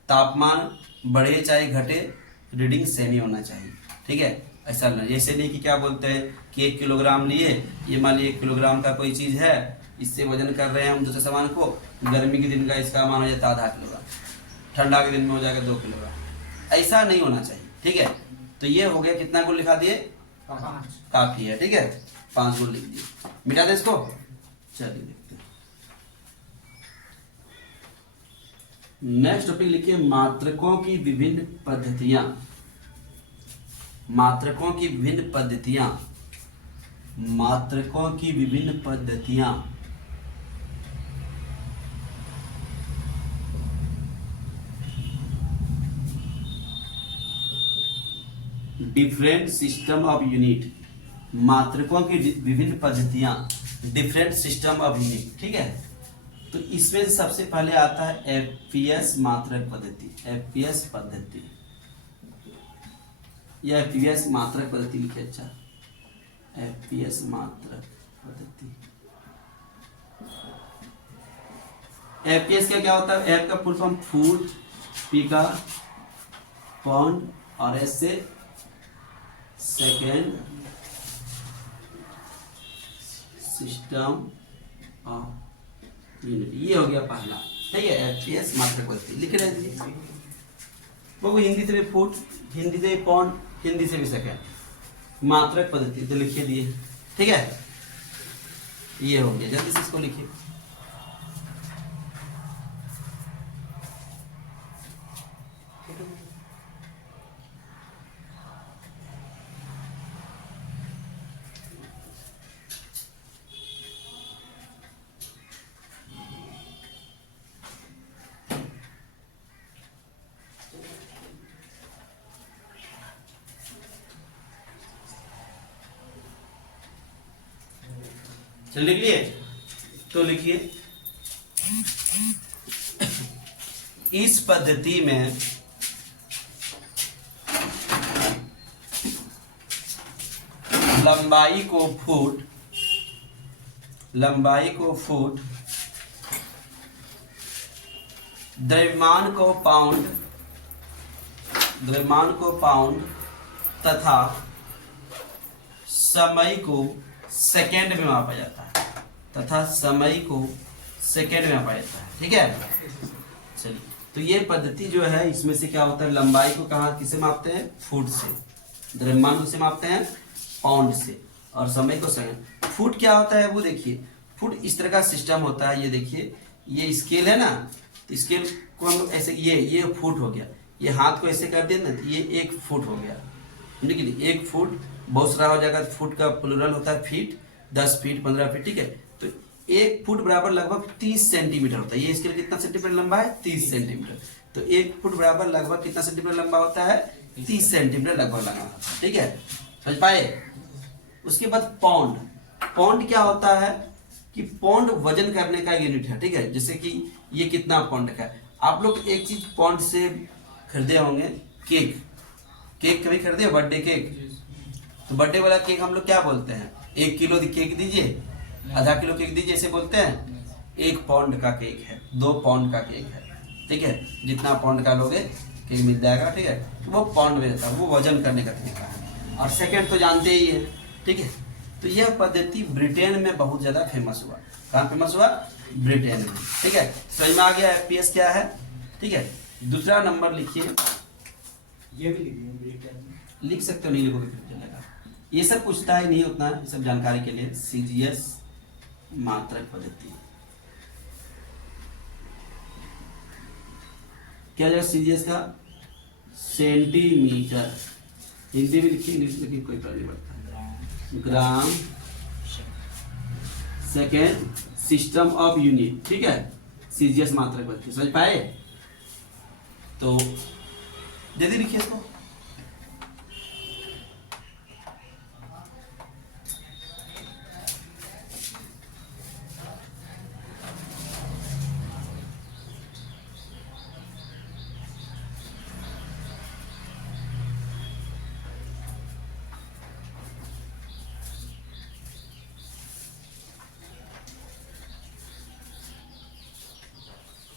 तापमान बढ़े चाहे घटे, रीडिंग सेम ही होना चाहिए, ठीक है। ऐसा नहीं, जैसे नहीं कि क्या बोलते हैं कि 1 किलोग्राम लिए, ये मान लीजिए 1 किलोग्राम का कोई चीज़ है, इससे वजन कर रहे हैं हम दूसरे सामान को, गर्मी के दिन का इसका मान हो जाता है आधा किलोग्राम, ठंडा के दिन में हो जाएगा 2 किलोग्राम। ऐसा नहीं होना चाहिए, ठीक है। तो ये हो गया, कितना गुण लिखा दिए, 5। काफी है, ठीक है। 5 गुण लिख दिए, मिटा दे इसको। चलिए देखते हैं। नेक्स्ट टॉपिक लिखिए मात्रकों की विभिन्न पद्धतियां। मात्रकों की विभिन्न पद्धतियां। मात्रकों की विभिन्न पद्धतियां। Different system of unit. मात्रकों की विभिन्न पद्धतियां, डिफरेंट सिस्टम ऑफ यूनिट। ठीक है, तो इसमें सबसे पहले आता है एफपीएस मात्रक पद्धति। एफपीएस पद्धति या एफपीएस मात्रक पद्धति लिखे। अच्छा, एफपीएस मात्रक पद्धति। एफपीएस का क्या होता है? एफ का फुल फॉर्म फुट, पी का पाउंड और एस से सेकेंड सिस्टम ऑफ यूनिट। ये हो गया पहला। ठीक है, एफपीएस मात्रक पद्धति लिख रहे हैं वो हिंदी से भी फुट, हिंदी से भी पाउंड, हिंदी से भी सेकेंड मात्रक पद्धति तो लिखिए दिए। ठीक है, ये हो गया। जल्दी से इसको लिखिए। चल लिख लिए? तो लिखिए इस पद्धति में लंबाई को फुट, लंबाई को फुट, द्रव्यमान को पाउंड, द्रव्यमान को पाउंड तथा समय को सेकेंड में मापा जाता है, तथा समय को सेकेंड में मापा जाता है। ठीक है, चलिए। तो ये पद्धति जो है इसमें से क्या होता है? लंबाई को कहाँ किसे मापते हैं? फुट से। द्रव्यमान को किसे मापते हैं? पाउंड से। और समय को सेकेंड। फुट क्या होता है वो देखिए। फुट इस तरह का सिस्टम होता है। ये देखिए, ये स्केल है ना, तो स्केल को हम ऐसे, ये फुट हो गया। ये हाथ को ऐसे कर दिया ना, तो ये 1 फुट हो गया। देखिए 1 फुट बहुत सारा हो जाएगा। फुट का प्लूरल होता है फीट, 10 फीट, 15 फीट। ठीक है, तो 1 फुट बराबर लगभग 30 सेंटीमीटर होता है। ये स्केल कितना सेंटीमीटर लंबा है? 30 सेंटीमीटर। तो 1 फुट बराबर लगभग कितना सेंटीमीटर लंबा होता है? 30 सेंटीमीटर लगभग लंबा होता है। ठीक है, समझ पाए? उसके बाद पाउंड। पाउंड क्या होता है कि पाउंड वजन करने का यूनिट है। ठीक है, जैसे कि ये कितना पाउंड का है। आप लोग एक चीज पाउंड से खरीदे होंगे, केक। केक कभी खरीदे? Birthday cake. तो बर्थडे वाला केक हम लोग क्या बोलते हैं? 1 किलो केक दीजिए, आधा किलो केक दीजिए, ऐसे बोलते हैं। 1 पाउंड का केक है, 2 पाउंड का केक है। ठीक है, जितना पाउंड का लोगे केक मिल जाएगा। ठीक है, तो वो पाउंड में रहता है, वो वजन करने का तरीका है। और सेकेंड तो जानते ही है। ठीक है, तो यह पद्धति ब्रिटेन में बहुत ज्यादा फेमस हुआ। कहाँ फेमस हुआ? ब्रिटेन में। ठीक है, समझ में आ गया एफपीएस क्या है। ठीक है, दूसरा नंबर लिखिए। ये भी लिखिए, लिख सकते हो, नहीं लिखोगे फिर चलेगा। ये सब पूछता है नहीं उतना, ये सब जानकारी के लिए। सीजीएस मात्रक पद्धति क्या जाएगा? सीजीएस का सेंटीमीटर, हिंदी में लिखिए, इंग्लिश में लिखिए, कोई फर्क नहीं पड़ता। Gram second system of unit. ठीक है, सीजीएस मात्रक पद्धति। समझ पाए? तो जल्दी लिखिए इसको।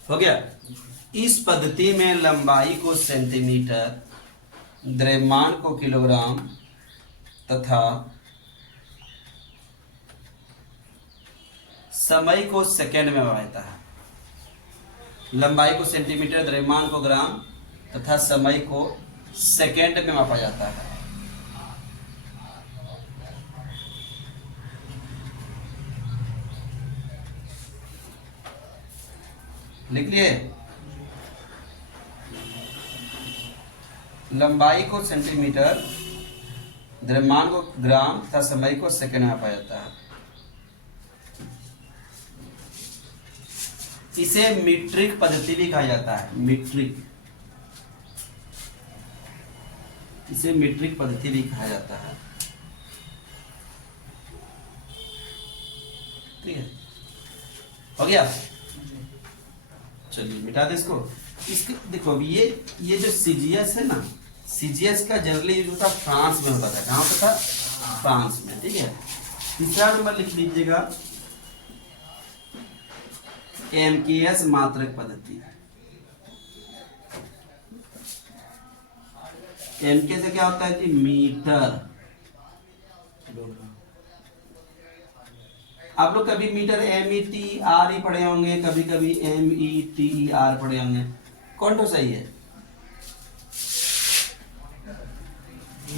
हो गया। इस पद्धति में लंबाई को सेंटीमीटर, द्रव्यमान को किलोग्राम तथा समय को सेकेंड में मापा है। लंबाई को सेंटीमीटर, द्रव्यमान को ग्राम तथा समय को सेकेंड में मापा जाता है। लिख लिए? लंबाई को सेंटीमीटर, द्रव्यमान को ग्राम तथा समय को सेकंड में पाया जाता है। इसे मीट्रिक पद्धति भी कहा जाता है, मीट्रिक, इसे मीट्रिक पद्धति भी कहा जाता है। ठीक है, हो गया। चलिए मिटा दे इसको। इसके देखो अभी ये जो सीजीएस है ना, सीजीएस का जनरली यूज होता है फ्रांस में होता था। कहाँ होता था? फ्रांस में। ठीक है, तीसरा नंबर लिख लीजिएगा एमकेएस मात्रक पद्धति। एमके से क्या होता है कि मीटर। आप लोग कभी मीटर METR ही पढ़े होंगे, कभी कभी METER पढ़े होंगे। कौन तो सही है?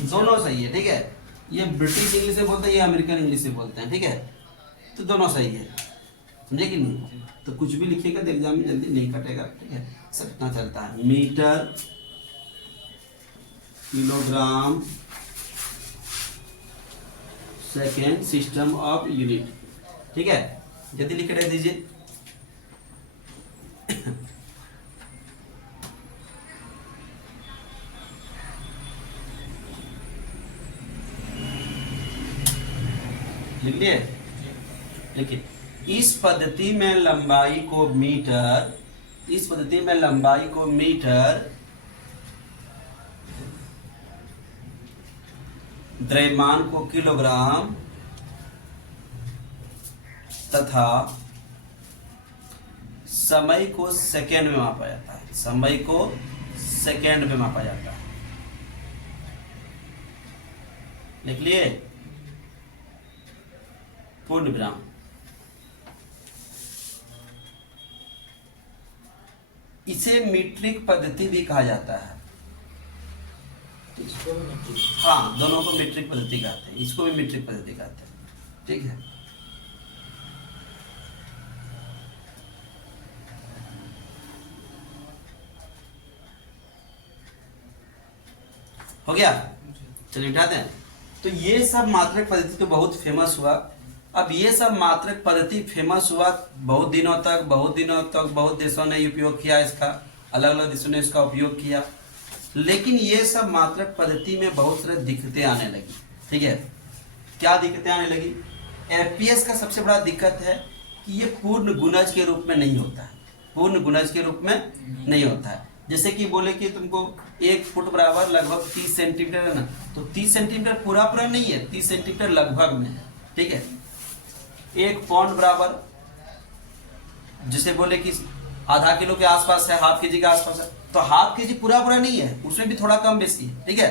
दोनों सही है। ठीक है, ये ब्रिटिश इंग्लिश से बोलते हैं, ये अमेरिकन इंग्लिश से बोलते हैं। ठीक है, तो दोनों सही है, समझे कि नहीं? तो कुछ भी लिखिएगा तो एग्जाम में जल्दी नहीं कटेगा। ठीक है, सब इतना चलता है। Metre, kilogram, second, system of unit. ठीक है, जल्दी लिख के रख दीजिए। लिख लिए? देखिए, इस पद्धति में लंबाई को मीटर, इस पद्धति में लंबाई को मीटर, द्रव्यमान को किलोग्राम तथा समय को सेकेंड में मापा जाता है। समय को सेकेंड में मापा जाता है। लिख लिए? पूर्ण विराम। इसे मीट्रिक पद्धति भी कहा जाता है। हाँ, दोनों को मीट्रिक पद्धति कहते हैं, इसको भी मीट्रिक पद्धति कहते हैं। ठीक है, हो गया। चलिए उठाते हैं। तो ये सब मात्रक पद्धति तो बहुत फेमस हुआ। अब ये सब मात्रक पद्धति फेमस हुआ बहुत दिनों तक, बहुत देशों ने उपयोग किया इसका, अलग अलग देशों ने इसका उपयोग किया। लेकिन ये सब मात्रक पद्धति में बहुत सारी दिक्कतें आने लगी। ठीक है, क्या दिक्कतें आने लगी? एफपीएस का सबसे बड़ा दिक्कत है कि ये पूर्ण गुणज के रूप में नहीं होता है। पूर्ण गुणज के रूप में नहीं होता है। जैसे कि बोले कि तुमको 1 फुट बराबर लगभग 30 सेंटीमीटर है ना, तो 30 सेंटीमीटर पूरा नहीं है, 30 सेंटीमीटर लगभग में है। ठीक है, 1 पाउंड बराबर, जिसे बोले कि आधा किलो के आसपास है, हाफ केजी के आसपास है, तो हाफ केजी पूरा नहीं है, उसमें भी थोड़ा कम बेसी है। ठीक है,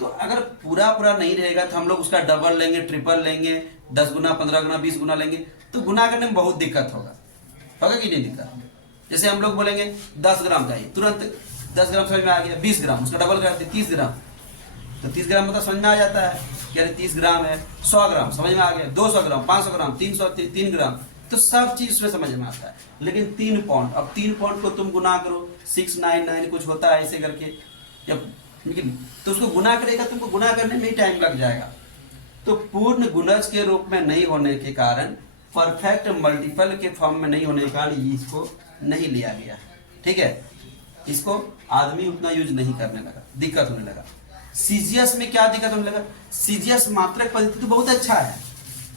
तो अगर पूरा नहीं रहेगा तो हम लोग उसका डबल लेंगे, ट्रिपल लेंगे, 10 गुना, 15 गुना, 20 गुना लेंगे, तो गुना करने में बहुत दिक्कत होगा कि नहीं दिक्कत? जैसे हम लोग बोलेंगे 10 ग्राम चाहिए, तुरंत 10 ग्राम समझ में आ गया, 20 ग्राम, उसका डबल कर दिया 30 ग्राम, तो 30 ग्राम मतलब समझ में आ जाता है कि अरे 30 ग्राम है। 100 ग्राम समझ में आ गया, 200 ग्राम, 500 ग्राम, 3 ग्राम, तो सब चीज उसमें समझ में आता है। लेकिन 3 पाउंड, अब 3 पाउंड को तुम गुना करो, 699 कुछ होता है ऐसे करके, लेकिन तो उसको गुना करेगा, तुमको गुना करने में ही टाइम लग जाएगा। तो पूर्ण गुणज के रूप में नहीं होने के कारण, परफेक्ट मल्टीपल के फॉर्म में नहीं होने के कारण इसको नहीं लिया गया। ठीक है, इसको आदमी उतना यूज नहीं करने लगा, दिक्कत होने लगा। सीजीएस में क्या दिक्कत होने लगा? सीजीएस मात्रक पद्धति तो बहुत अच्छा है,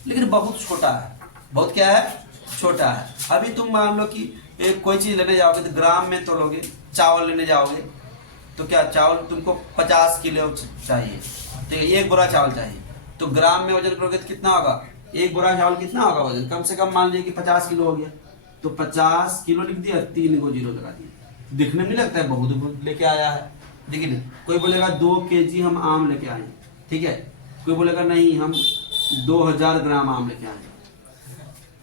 लेकिन बहुत छोटा है। बहुत क्या है? छोटा है। अभी तुम मान लो कि कोई चीज लेने जाओगे तो ग्राम में तोलोगे, चावल लेने जाओगे तो क्या चावल तुमको 50 किलो चाहिए, तो 1 बोरा चावल चाहिए, तो ग्राम में वजन करोगे तो कितना होगा? 1 बोरा चावल कितना होगा वजन? कम से कम मान लीजिए कि 50 किलो हो गया, तो 50 किलो लिख दिया, 3 को 0 लगा दिया। दिखने में नहीं लगता है बहुत लेके आया है, देखिए। कोई बोलेगा 2 केजी हम आम लेके आए, ठीक है, कोई बोलेगा नहीं हम 2000 ग्राम आम लेके आए,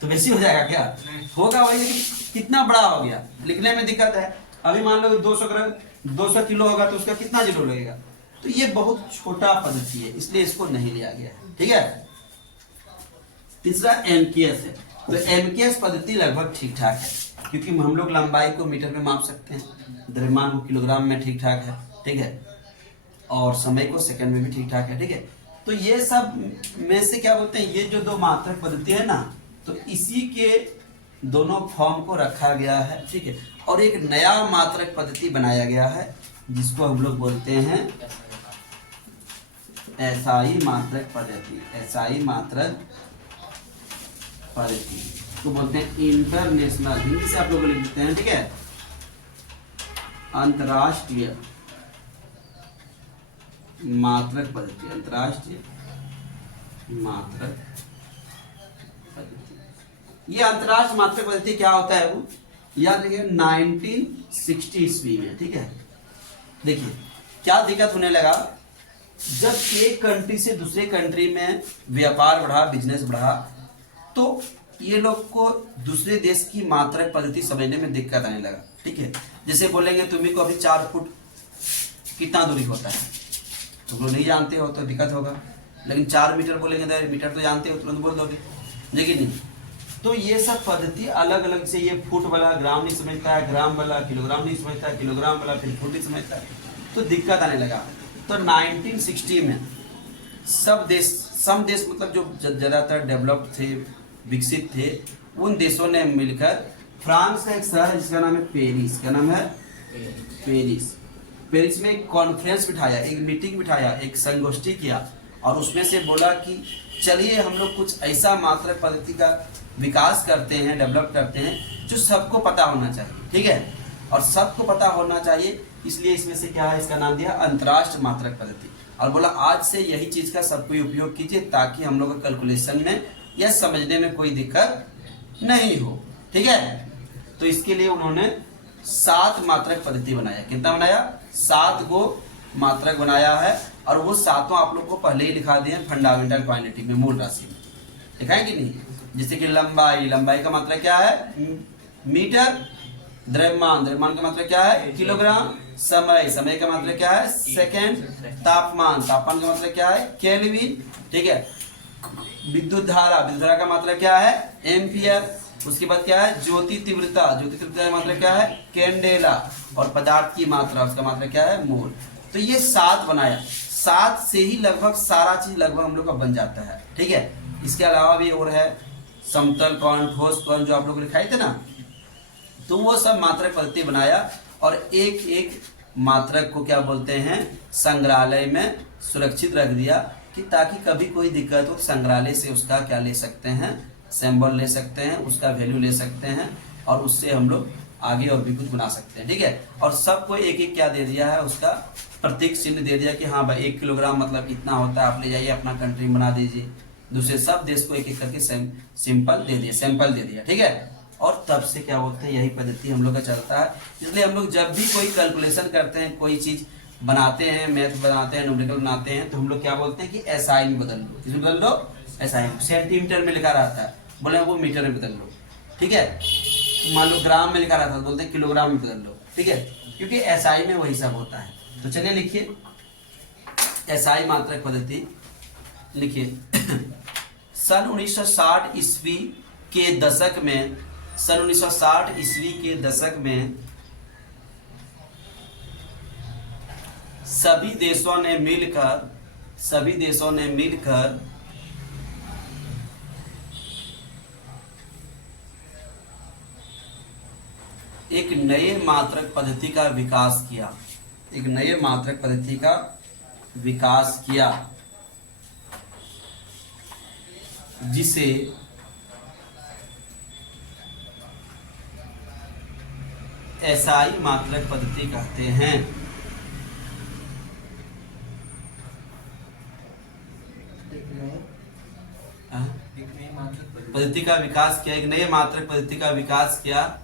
तो वैसी हो जाएगा क्या? होगा वही, कितना बड़ा हो गया, लिखने में दिक्कत है। अभी मान लो 200 किलो होगा तो उसका कितना किलो लगेगा? तो ये बहुत छोटा पद्धति है, इसलिए इसको नहीं लिया गया है। ठीक है, तीसरा एमकेएस है। तो एमकेएस पद्धति लगभग ठीक ठाक है। क्योंकि हम लोग लंबाई को मीटर में माप सकते हैं, द्रव्यमान को किलोग्राम में ठीक ठाक है, ठीक है, और समय को सेकंड में भी ठीक ठाक है, ठीक है। तो ये सब में से क्या बोलते हैं, ये जो दो मात्रक पद्धति है ना, तो इसी के दोनों फॉर्म को रखा गया है, ठीक है, और एक नया मात्रक पद्धति बनाया गया है जिसको हम लोग बोलते हैं एसआई मात्रक पद्धति। एसआई मात्रक पद्धति तो बोलते हैं इंटरनेशनल, हिंदी से आप लोग लिखते हैं, ठीक है, अंतरराष्ट्रीय मात्रक पद्धति। अंतरराष्ट्रीय मात्रक पद्धति, ये अंतरराष्ट्रीय मात्रक पद्धति क्या होता है वो याद रखिए 1960 ईस्वी में, ठीक है। देखिए क्या दिक्कत होने लगा, जब एक कंट्री से दूसरे कंट्री में व्यापार बढ़ा, बिजनेस बढ़ा, तो ये लोग को दूसरे देश की मात्रक पद्धति समझने में दिक्कत आने लगा, ठीक है। जैसे बोलेंगे तुम्ही को अभी 4 फुट कितना दूरी होता है, तुम लोग नहीं जानते हो तो दिक्कत होगा, लेकिन 4 मीटर बोलेंगे तो मीटर तो जानते हो, तुरंत बोल दोगे, लेकिन नहीं। तो ये सब पद्धति अलग अलग से, ये फुट वाला ग्राम नहीं समझता है, ग्राम वाला किलोग्राम नहीं समझता है, किलोग्राम वाला फिर फुट नहीं समझता है, तो दिक्कत आने लगा। तो 1960 में सब देश मतलब जो ज़्यादातर डेवलप्ड थे, विकसित थे, उन देशों ने मिलकर फ्रांस का एक शहर है जिसका नाम है पेरिस, क्या नाम है पेरिस में एक कॉन्फ्रेंस बिठाया, एक मीटिंग बिठाया, एक संगोष्ठी किया, और उसमें से बोला कि चलिए हम लोग कुछ ऐसा मात्रक पद्धति का विकास करते हैं, डेवलप करते हैं जो सबको पता होना चाहिए, ठीक है, और सबको पता होना चाहिए, इसलिए इसमें से क्या है, इसका नाम दिया अंतरराष्ट्रीय मात्रक पद्धति। और बोला आज से यही चीज का सब कोई उपयोग कीजिए ताकि हम लोग का कैलकुलेशन में या समझने में कोई दिक्कत नहीं हो, ठीक है। तो इसके लिए उन्होंने 7 मात्रक पद्धति बनाया। कितना बनाया? 7 गो मात्रक बनाया है, और वो 7 आप लोग को पहले ही लिखा दिए फंडामेंटल क्वांटिटी में, मूल राशि में लिखाएंगे नहीं। जैसे कि लंबाई का मात्रक क्या है? मीटर। द्रव्यमान का मात्रक क्या है? किलोग्राम। समय का मात्रक क्या है? सेकेंड। तापमान का मात्रक क्या है? केल्विन, ठीक है। विद्युत धारा का मात्रक क्या है? एम्पियर। उसके बाद क्या है? ज्योति तीव्रता का मात्रक क्या है? कैंडेला। और पदार्थ की मात्रा, उसका मात्रक क्या है? मोल। तो ये 7 बनाया, 7 से ही लगभग सारा चीज लगभग हम लोग का बन जाता है, ठीक है। इसके अलावा भी और है समतल कौन, ठोस कौन, जो आप लोग लिखाए थे ना, तो वो सब मात्रक पद्धति बनाया, और एक एक मात्रक को क्या बोलते हैं, संग्रहालय में सुरक्षित रख दिया, कि ताकि कभी कोई दिक्कत हो संग्रहालय से उसका क्या ले सकते हैं, सिंबल ले सकते हैं, उसका वैल्यू ले सकते हैं, और उससे हम लोग आगे और भी कुछ बना सकते हैं, ठीक है। और सबको एक एक क्या दे दिया है, उसका प्रतीक चिन्ह दे दिया कि हाँ भाई 1 किलोग्राम मतलब इतना होता है, आप ले जाइए अपना कंट्री बना दीजिए। दूसरे सब देश को एक एक करके सैंपल दे दिया, ठीक है। और तब से क्या बोलते हैं, यही पद्धति हम लोग का चलता है। इसलिए हम लोग जब भी कोई कैलकुलेशन करते हैं, कोई चीज बनाते हैं, मैथ बनाते हैं, न्यूमेरिकल बनाते हैं, तो हम लोग क्या बोलते हैं कि एसआई में बदल लो। किसमें बदल लो? एसआई में। सेंटीमीटर में लिखा रहता है, बोले वो मीटर में बदल लो, ठीक है। मान लो ग्राम में लिखा रहता है, बोलते हैं किलोग्राम में बदल लो, ठीक है, क्योंकि एसआई में वही सब होता है। तो चलिए लिखिए एसआई मात्रक पद्धति, लिखिए सन 1960 ईस्वी के दशक में, सन 1960 ईस्वी के दशक में सभी देशों ने मिलकर एक नए मात्रक पद्धति का विकास किया, एक नए मात्रक पद्धति का विकास किया, जिसे एसआई मात्रक पद्धति कहते हैं। पद्धति का विकास किया, एक नए मात्रक पद्धति का विकास किया,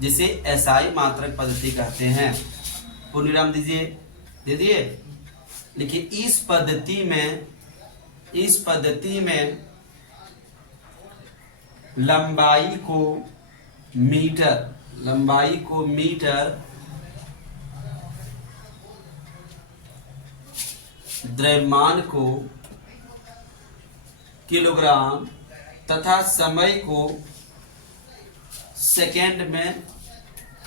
जिसे एसआई मात्रक पद्धति कहते हैं। पूर्ण विराम दीजिए, दे दिए। देखिए इस पद्धति में लंबाई को मीटर, द्रव्यमान को किलोग्राम तथा समय को सेकेंड में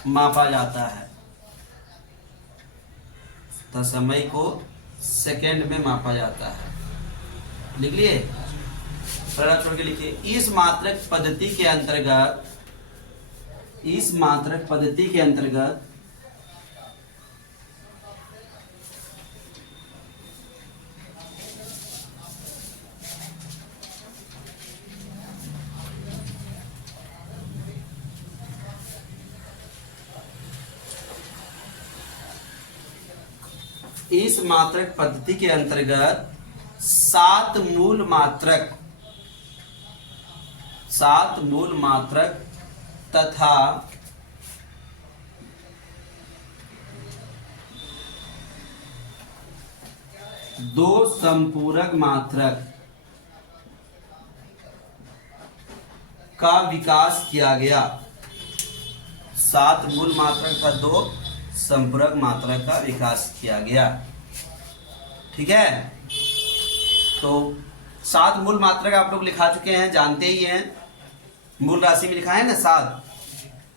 मापा जाता है, तो समय को सेकेंड में मापा जाता है। लिख लिए, पहला छोड़ के लिखिए। इस मात्रक पद्धति के अंतर्गत, इस मात्रक पद्धति के अंतर्गत इस मात्रक पद्धति के अंतर्गत 7 मूल मात्रक तथा 2 संपूरक मात्रक का विकास किया गया। 7 मूल मात्रक का 2 संपूरक मात्रक का विकास किया गया। ठीक है, तो 7 मूल मात्रक आप लोग लिखा चुके हैं, जानते ही हैं। मूल राशि में लिखा है ना 7,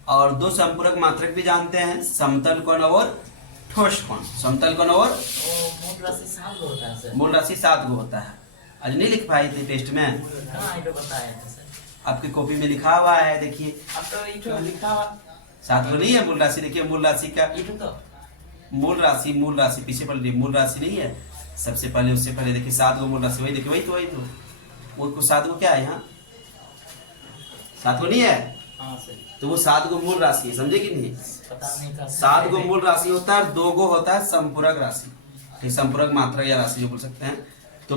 और 2 संपूरक मात्रक भी जानते हैं, समतल कोण और ठोस कोण। समतल कोण और मूल राशि 7 गो होता है सर। मूल राशि 7 गो होता है। आज नहीं लिख पाए थे टेस्ट में? हाँ, ये तो बताया था सर। आपकी कॉपी में लिखा हुआ है, देखिए। अब तो ये जो लिखा हुआ 7 गो नहीं है मूल राशि। देखिए मूल राशि का ये तो मूल राशि पीछे पढ़ लीजिए। मूल राशि नहीं है, सबसे पहले उससे पहले देखिए 7 गो मूल राशि। वही देखिए, वही तो वो 7 गो क्या है यहाँ? 7 गो नहीं है, हाँ सर, तो वो 7 गो मूल राशि है, समझे कि नहीं? पता नहीं था। 7 गो मूल राशि होता है, 2 गो होता है संपूरक राशि, ठीक, संपूरक मात्रक या राशि जो बोल सकते हैं। तो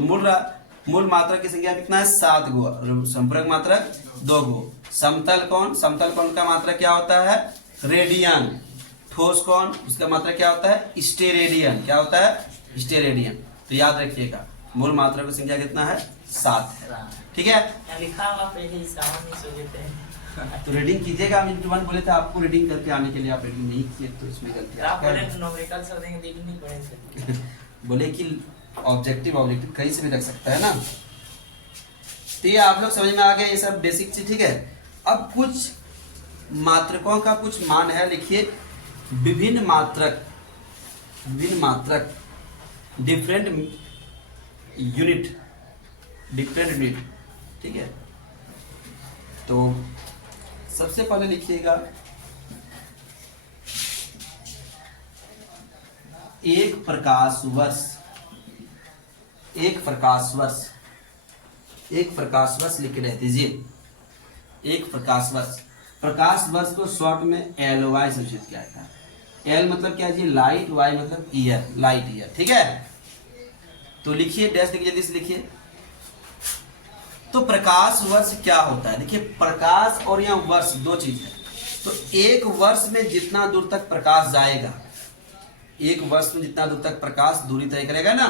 मूल मात्रक की संख्या कितना है? 7 गो। संपूरक मात्रक 2 गो। समतल कोण का मात्रक क्या होता है? रेडियन। ठोस कोण, उसका मात्रक क्या होता है? स्टेरेडियन। क्या होता है? स्टेरेडियन। तो याद रखिएगा, मूल मात्रक की संख्या कितना है? 7 है। ठीक है, यहाँ लिखा हुआ पहले इसका हम नहीं सो लेते हैं। तो रीडिंग कीजिएगा। हम इंटू 1 बोले थे आपको रीडिंग करके आने के लिए, आप रीडिंग नहीं किए, तो इसमें गलती आप आपका बोले है। तो न्यूमेरिकल सर देंगे, लेकिन नहीं पढ़े सर। बोले कि ऑब्जेक्टिव कहीं से भी रख सकता है ना। तो ये आप लोग समझ में आ गया, ये सब बेसिक चीज। ठीक है, अब कुछ मात्रकों का कुछ मान है, लिखिए। विभिन्न मात्रक डिफरेंट यूनिट। ठीक है, तो सबसे पहले लिखिएगा एक प्रकाश वर्ष लिख के रह दीजिए। एक प्रकाश वर्ष को शॉर्ट में LY संक्षिप्त किया जाता है। L मतलब क्या जी? लाइट। Y मतलब ईयर, लाइट ईयर। ठीक है, तो लिखिए, डैश लिखिए, जल्दी से लिखिए। तो प्रकाश वर्ष क्या होता है? देखिए, प्रकाश और यहाँ वर्ष 2 चीज है। तो एक वर्ष में जितना दूर तक प्रकाश जाएगा, एक वर्ष में जितना दूर तक प्रकाश दूरी तय करेगा ना,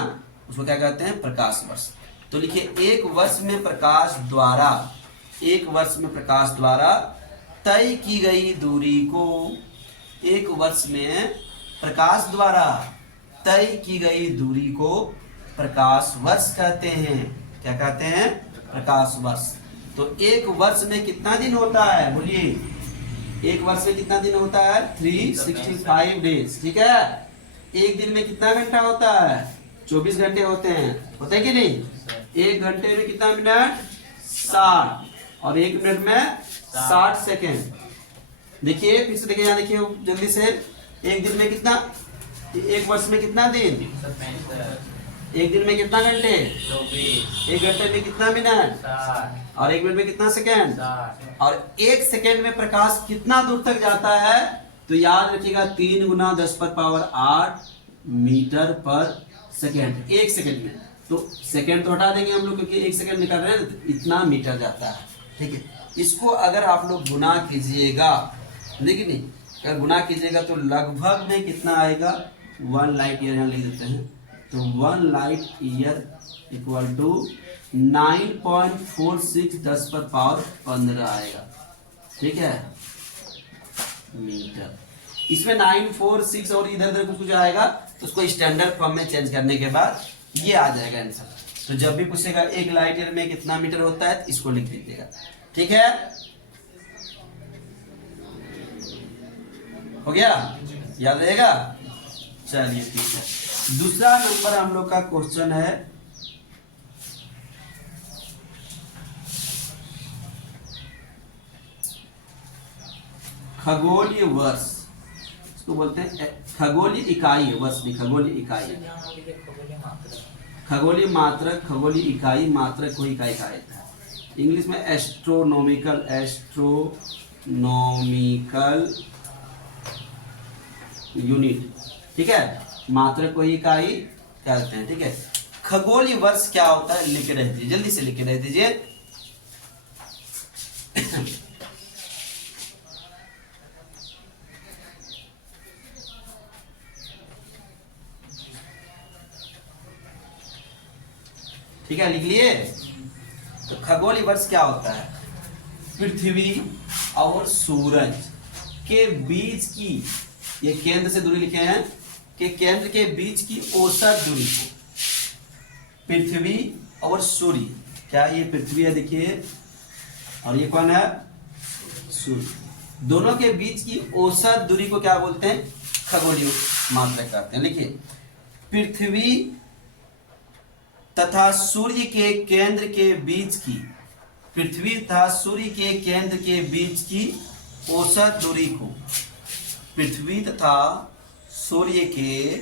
उसको क्या कहते हैं? प्रकाश वर्ष। तो लिखिए, एक वर्ष में प्रकाश द्वारा तय की गई दूरी को, एक वर्ष में प्रकाश द्वारा तय की गई दूरी को प्रकाश वर्ष कहते हैं। क्या कहते हैं? प्रकाश वर्ष। तो एक वर्ष में कितना दिन होता है? बोलिए, एक वर्ष में कितना दिन होता है? 365 डेज। ठीक है, एक दिन में कितना घंटा होता है? 24 घंटे होते हैं, होते हैं कि नहीं? एक घंटे में कितना मिनट? 60, और एक मिनट में 60 सेकेंड। देखिए, फिर से देखिए, यहाँ देखिए जल्दी से। एक दिन में कितना, एक वर्ष में कितना दिन? एक दिन में कितना घंटे? 24। एक घंटे में कितना मिनट? 60। और एक मिनट में कितना सेकेंड? 60। और एक सेकेंड में प्रकाश कितना दूर तक जाता है? तो याद रखिएगा, 3 × 10⁸ मीटर पर सेकेंड। एक सेकेंड में, तो सेकेंड तो हटा देंगे हम लोग, क्योंकि एक सेकेंड निकल रहे हैं, तो इतना मीटर जाता है। ठीक है, इसको अगर आप लोग गुना कीजिएगा, देखिए नहीं, अगर गुना कीजिएगा तो लगभग में कितना आएगा? 1 लाइट ईयर यहाँ लिख देते हैं। तो 1 लाइट ईयर इक्वल टू 9.46 10⁻15 आएगा। ठीक है, मीटर। इसमें 946 और इधर कुछ आएगा, तो उसको स्टैंडर्ड फॉर्म में चेंज करने के बाद ये आ जाएगा आंसर। तो जब भी पूछेगा एक लाइट ईयर में कितना मीटर होता है, तो इसको लिख दीजिएगा। ठीक है, हो गया, याद रहेगा। चलिए ठीक है, दूसरा नंबर हम लोग का क्वेश्चन है खगोलीय वर्ष, इसको बोलते हैं खगोलीय इकाई, वर्ष नहीं खगोलीय इकाई। यहाँ लिखे खगोलीय मात्रक। खगोलीय मात्रक, खगोलीय इकाई, मात्रक को इकाई कहा जाता है। इंग्लिश में एस्ट्रोनॉमिकल, एस्ट्रोनॉमिकल यूनिट, ठीक है, मात्रक को इकाई कहते हैं, ठीक है। खगोलीय वर्ष क्या होता है लिख के रह दीजिए, जल्दी से लिख के रह दीजिए। ठीक है, लिख लिए। तो खगोलीय वर्ष क्या होता है, पृथ्वी और सूरज के बीच की, ये केंद्र से दूरी लिखे हैं कि केंद्र के बीच की औसत दूरी को, पृथ्वी और सूर्य, क्या ये पृथ्वी है देखिए, और ये कौन है, सूर्य, दोनों के बीच की औसत दूरी को क्या बोलते हैं, खगोलीय मात्रक कहते हैं। लिखिए, पृथ्वी तथा सूर्य के केंद्र के बीच की, पृथ्वी तथा सूर्य के केंद्र के बीच की औसत दूरी को, पृथ्वी तथा सूर्य के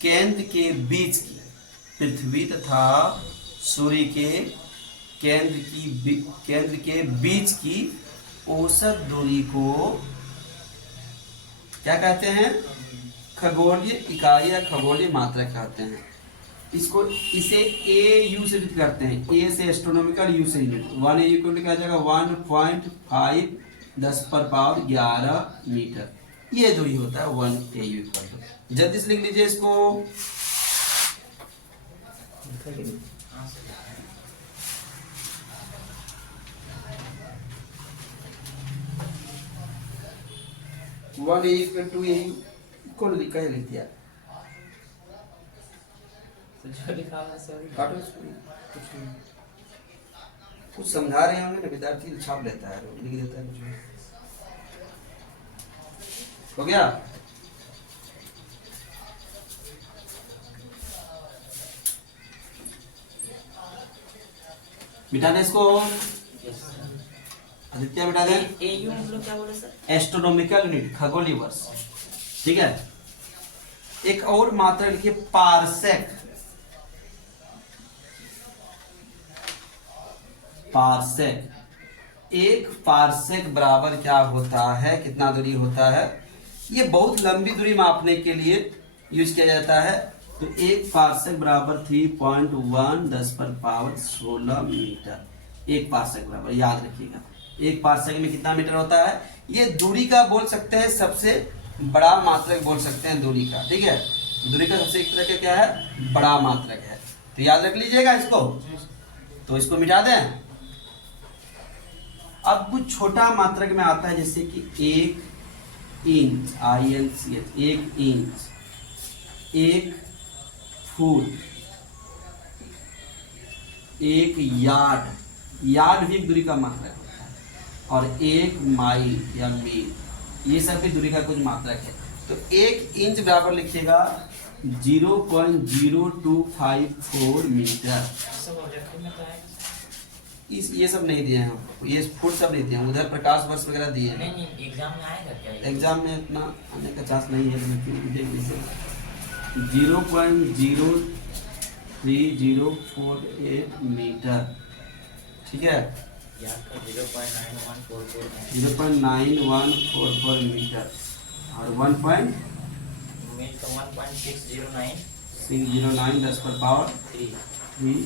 केंद्र के बीच की, पृथ्वी तथा सूर्य के केंद्र के बीच की औसत दूरी को क्या कहते हैं, खगोलीय इकाई या खगोलीय मात्रक कहते हैं। इसको इसे AU से करते हैं, A से एस्ट्रोनॉमिकल, U से यूनिट। 1 AU को क्या जाएगा 1.5 10⁻11 मीटर, ये दूरी होता है 1 AU। जल्दी से लिख लीजिए इसको। वन AU 2 AU को लिखा है, लिख दिया। तो जो लिखा हुआ है सर, काटो इसको, कुछ समझा रहे होंगे ना विद्यार्थी, छाप लेता है, लिख देता है कुछ। हो गया, मिटा दे इसको, आदित्य मिटा दे। AU मतलब क्या बोले सर? एस्ट्रोनॉमिकल यूनिट, खगोलीय वर्ष, ठीक है। एक और मात्रा लिखिए, पारसेक। पारसेक, एक पारसेक बराबर क्या होता है, कितना दूरी होता है, ये बहुत लंबी दूरी मापने के लिए यूज किया जाता है। तो एक पारसेक बराबर 3.1 10⁻16 मीटर, एक पारसेक बराबर, याद रखिएगा। एक पारसेक में कितना मीटर होता है, ये दूरी का बोल सकते हैं, सबसे बड़ा मात्रक बोल सकते हैं दूरी का, ठीक है। दूरी का सबसे एक तरह का क्या है, बड़ा मात्रक है, तो याद रख लीजिएगा इसको। तो इसको मिटा दें। अब कुछ छोटा मात्रक में आता है, जैसे कि 1 inch, INC, 1 inch, 1 foot, 1 yard, yard भी एक दूरी का मात्रक होता है, और 1 माइल या मील, ये सब भी दूरी का कुछ मात्रक है। तो 1 इंच बराबर लिखिएगा 0.0254 मीटर। सब ऑब्जेक्टिव में तो है। ये सब नहीं दिए हैं हमको, ये फुट सब नहीं दिए हैं, उधर प्रकाश वर्ष वगैरह दिए हैं। नहीं एग्जाम में आएगा क्या ये? एग्जाम में इतना आने का चांस नहीं है, लेकिन देख लीजिए 0.03048 मीटर, ठीक है, याद कर 0.9144 है। 0.9144 मीटर, और 1.609 मेन तो 1.609 10⁻³ 3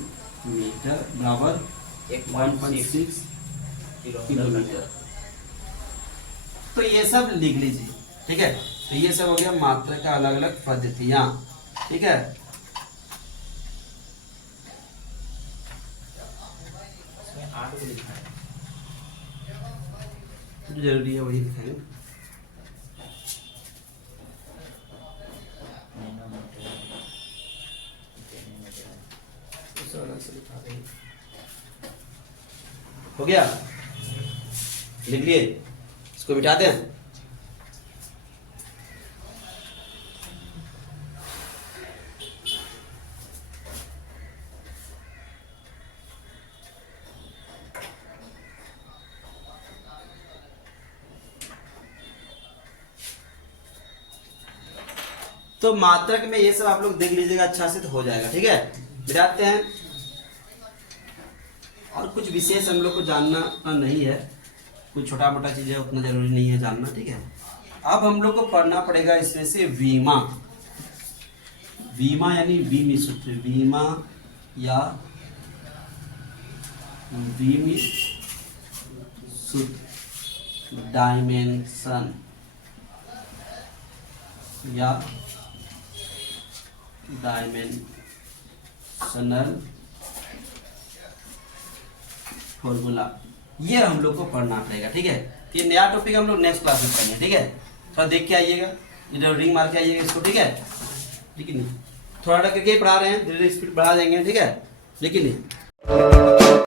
मीटर बराबर 1.6 किलोमीटर। तो ये सब लिख लीजिए, ठीक है। तो ये सब हो गया मात्रा का अलग अलग पद्धतियां, ठीक है। इसमें 8 को लिखना है। जो जरूरी है वही लिखेंगे। हो गया, लिख लिए, इसको मिटा दें। तो मात्रक में ये सब आप लोग देख लीजिएगा अच्छा से तो हो जाएगा। ठीक है, बिठाते हैं। और कुछ विशेष हम लोग को जानना नहीं है, कुछ छोटा मोटा चीजें उतना जरूरी नहीं है जानना। ठीक है, अब हम लोग को पढ़ना पड़ेगा इसमें से वीमा। वीमा यानी विमी सूत्र, वीमा या विमी सूत्र, डायमेंशन या डायमेंशनल फॉर्मूला, ये हम लोग को पढ़ना पड़ेगा। ठीक है, ये नया टॉपिक हम लोग नेक्स्ट क्लास में पढ़ेंगे। ठीक है, थोड़ा देख के आइएगा, इधर रिंग मार के आइएगा इसको। ठीक है, ठीक है नहीं, थोड़ा करके पढ़ा रहे हैं, धीरे धीरे स्पीड बढ़ा देंगे। ठीक है, लेकिन नहीं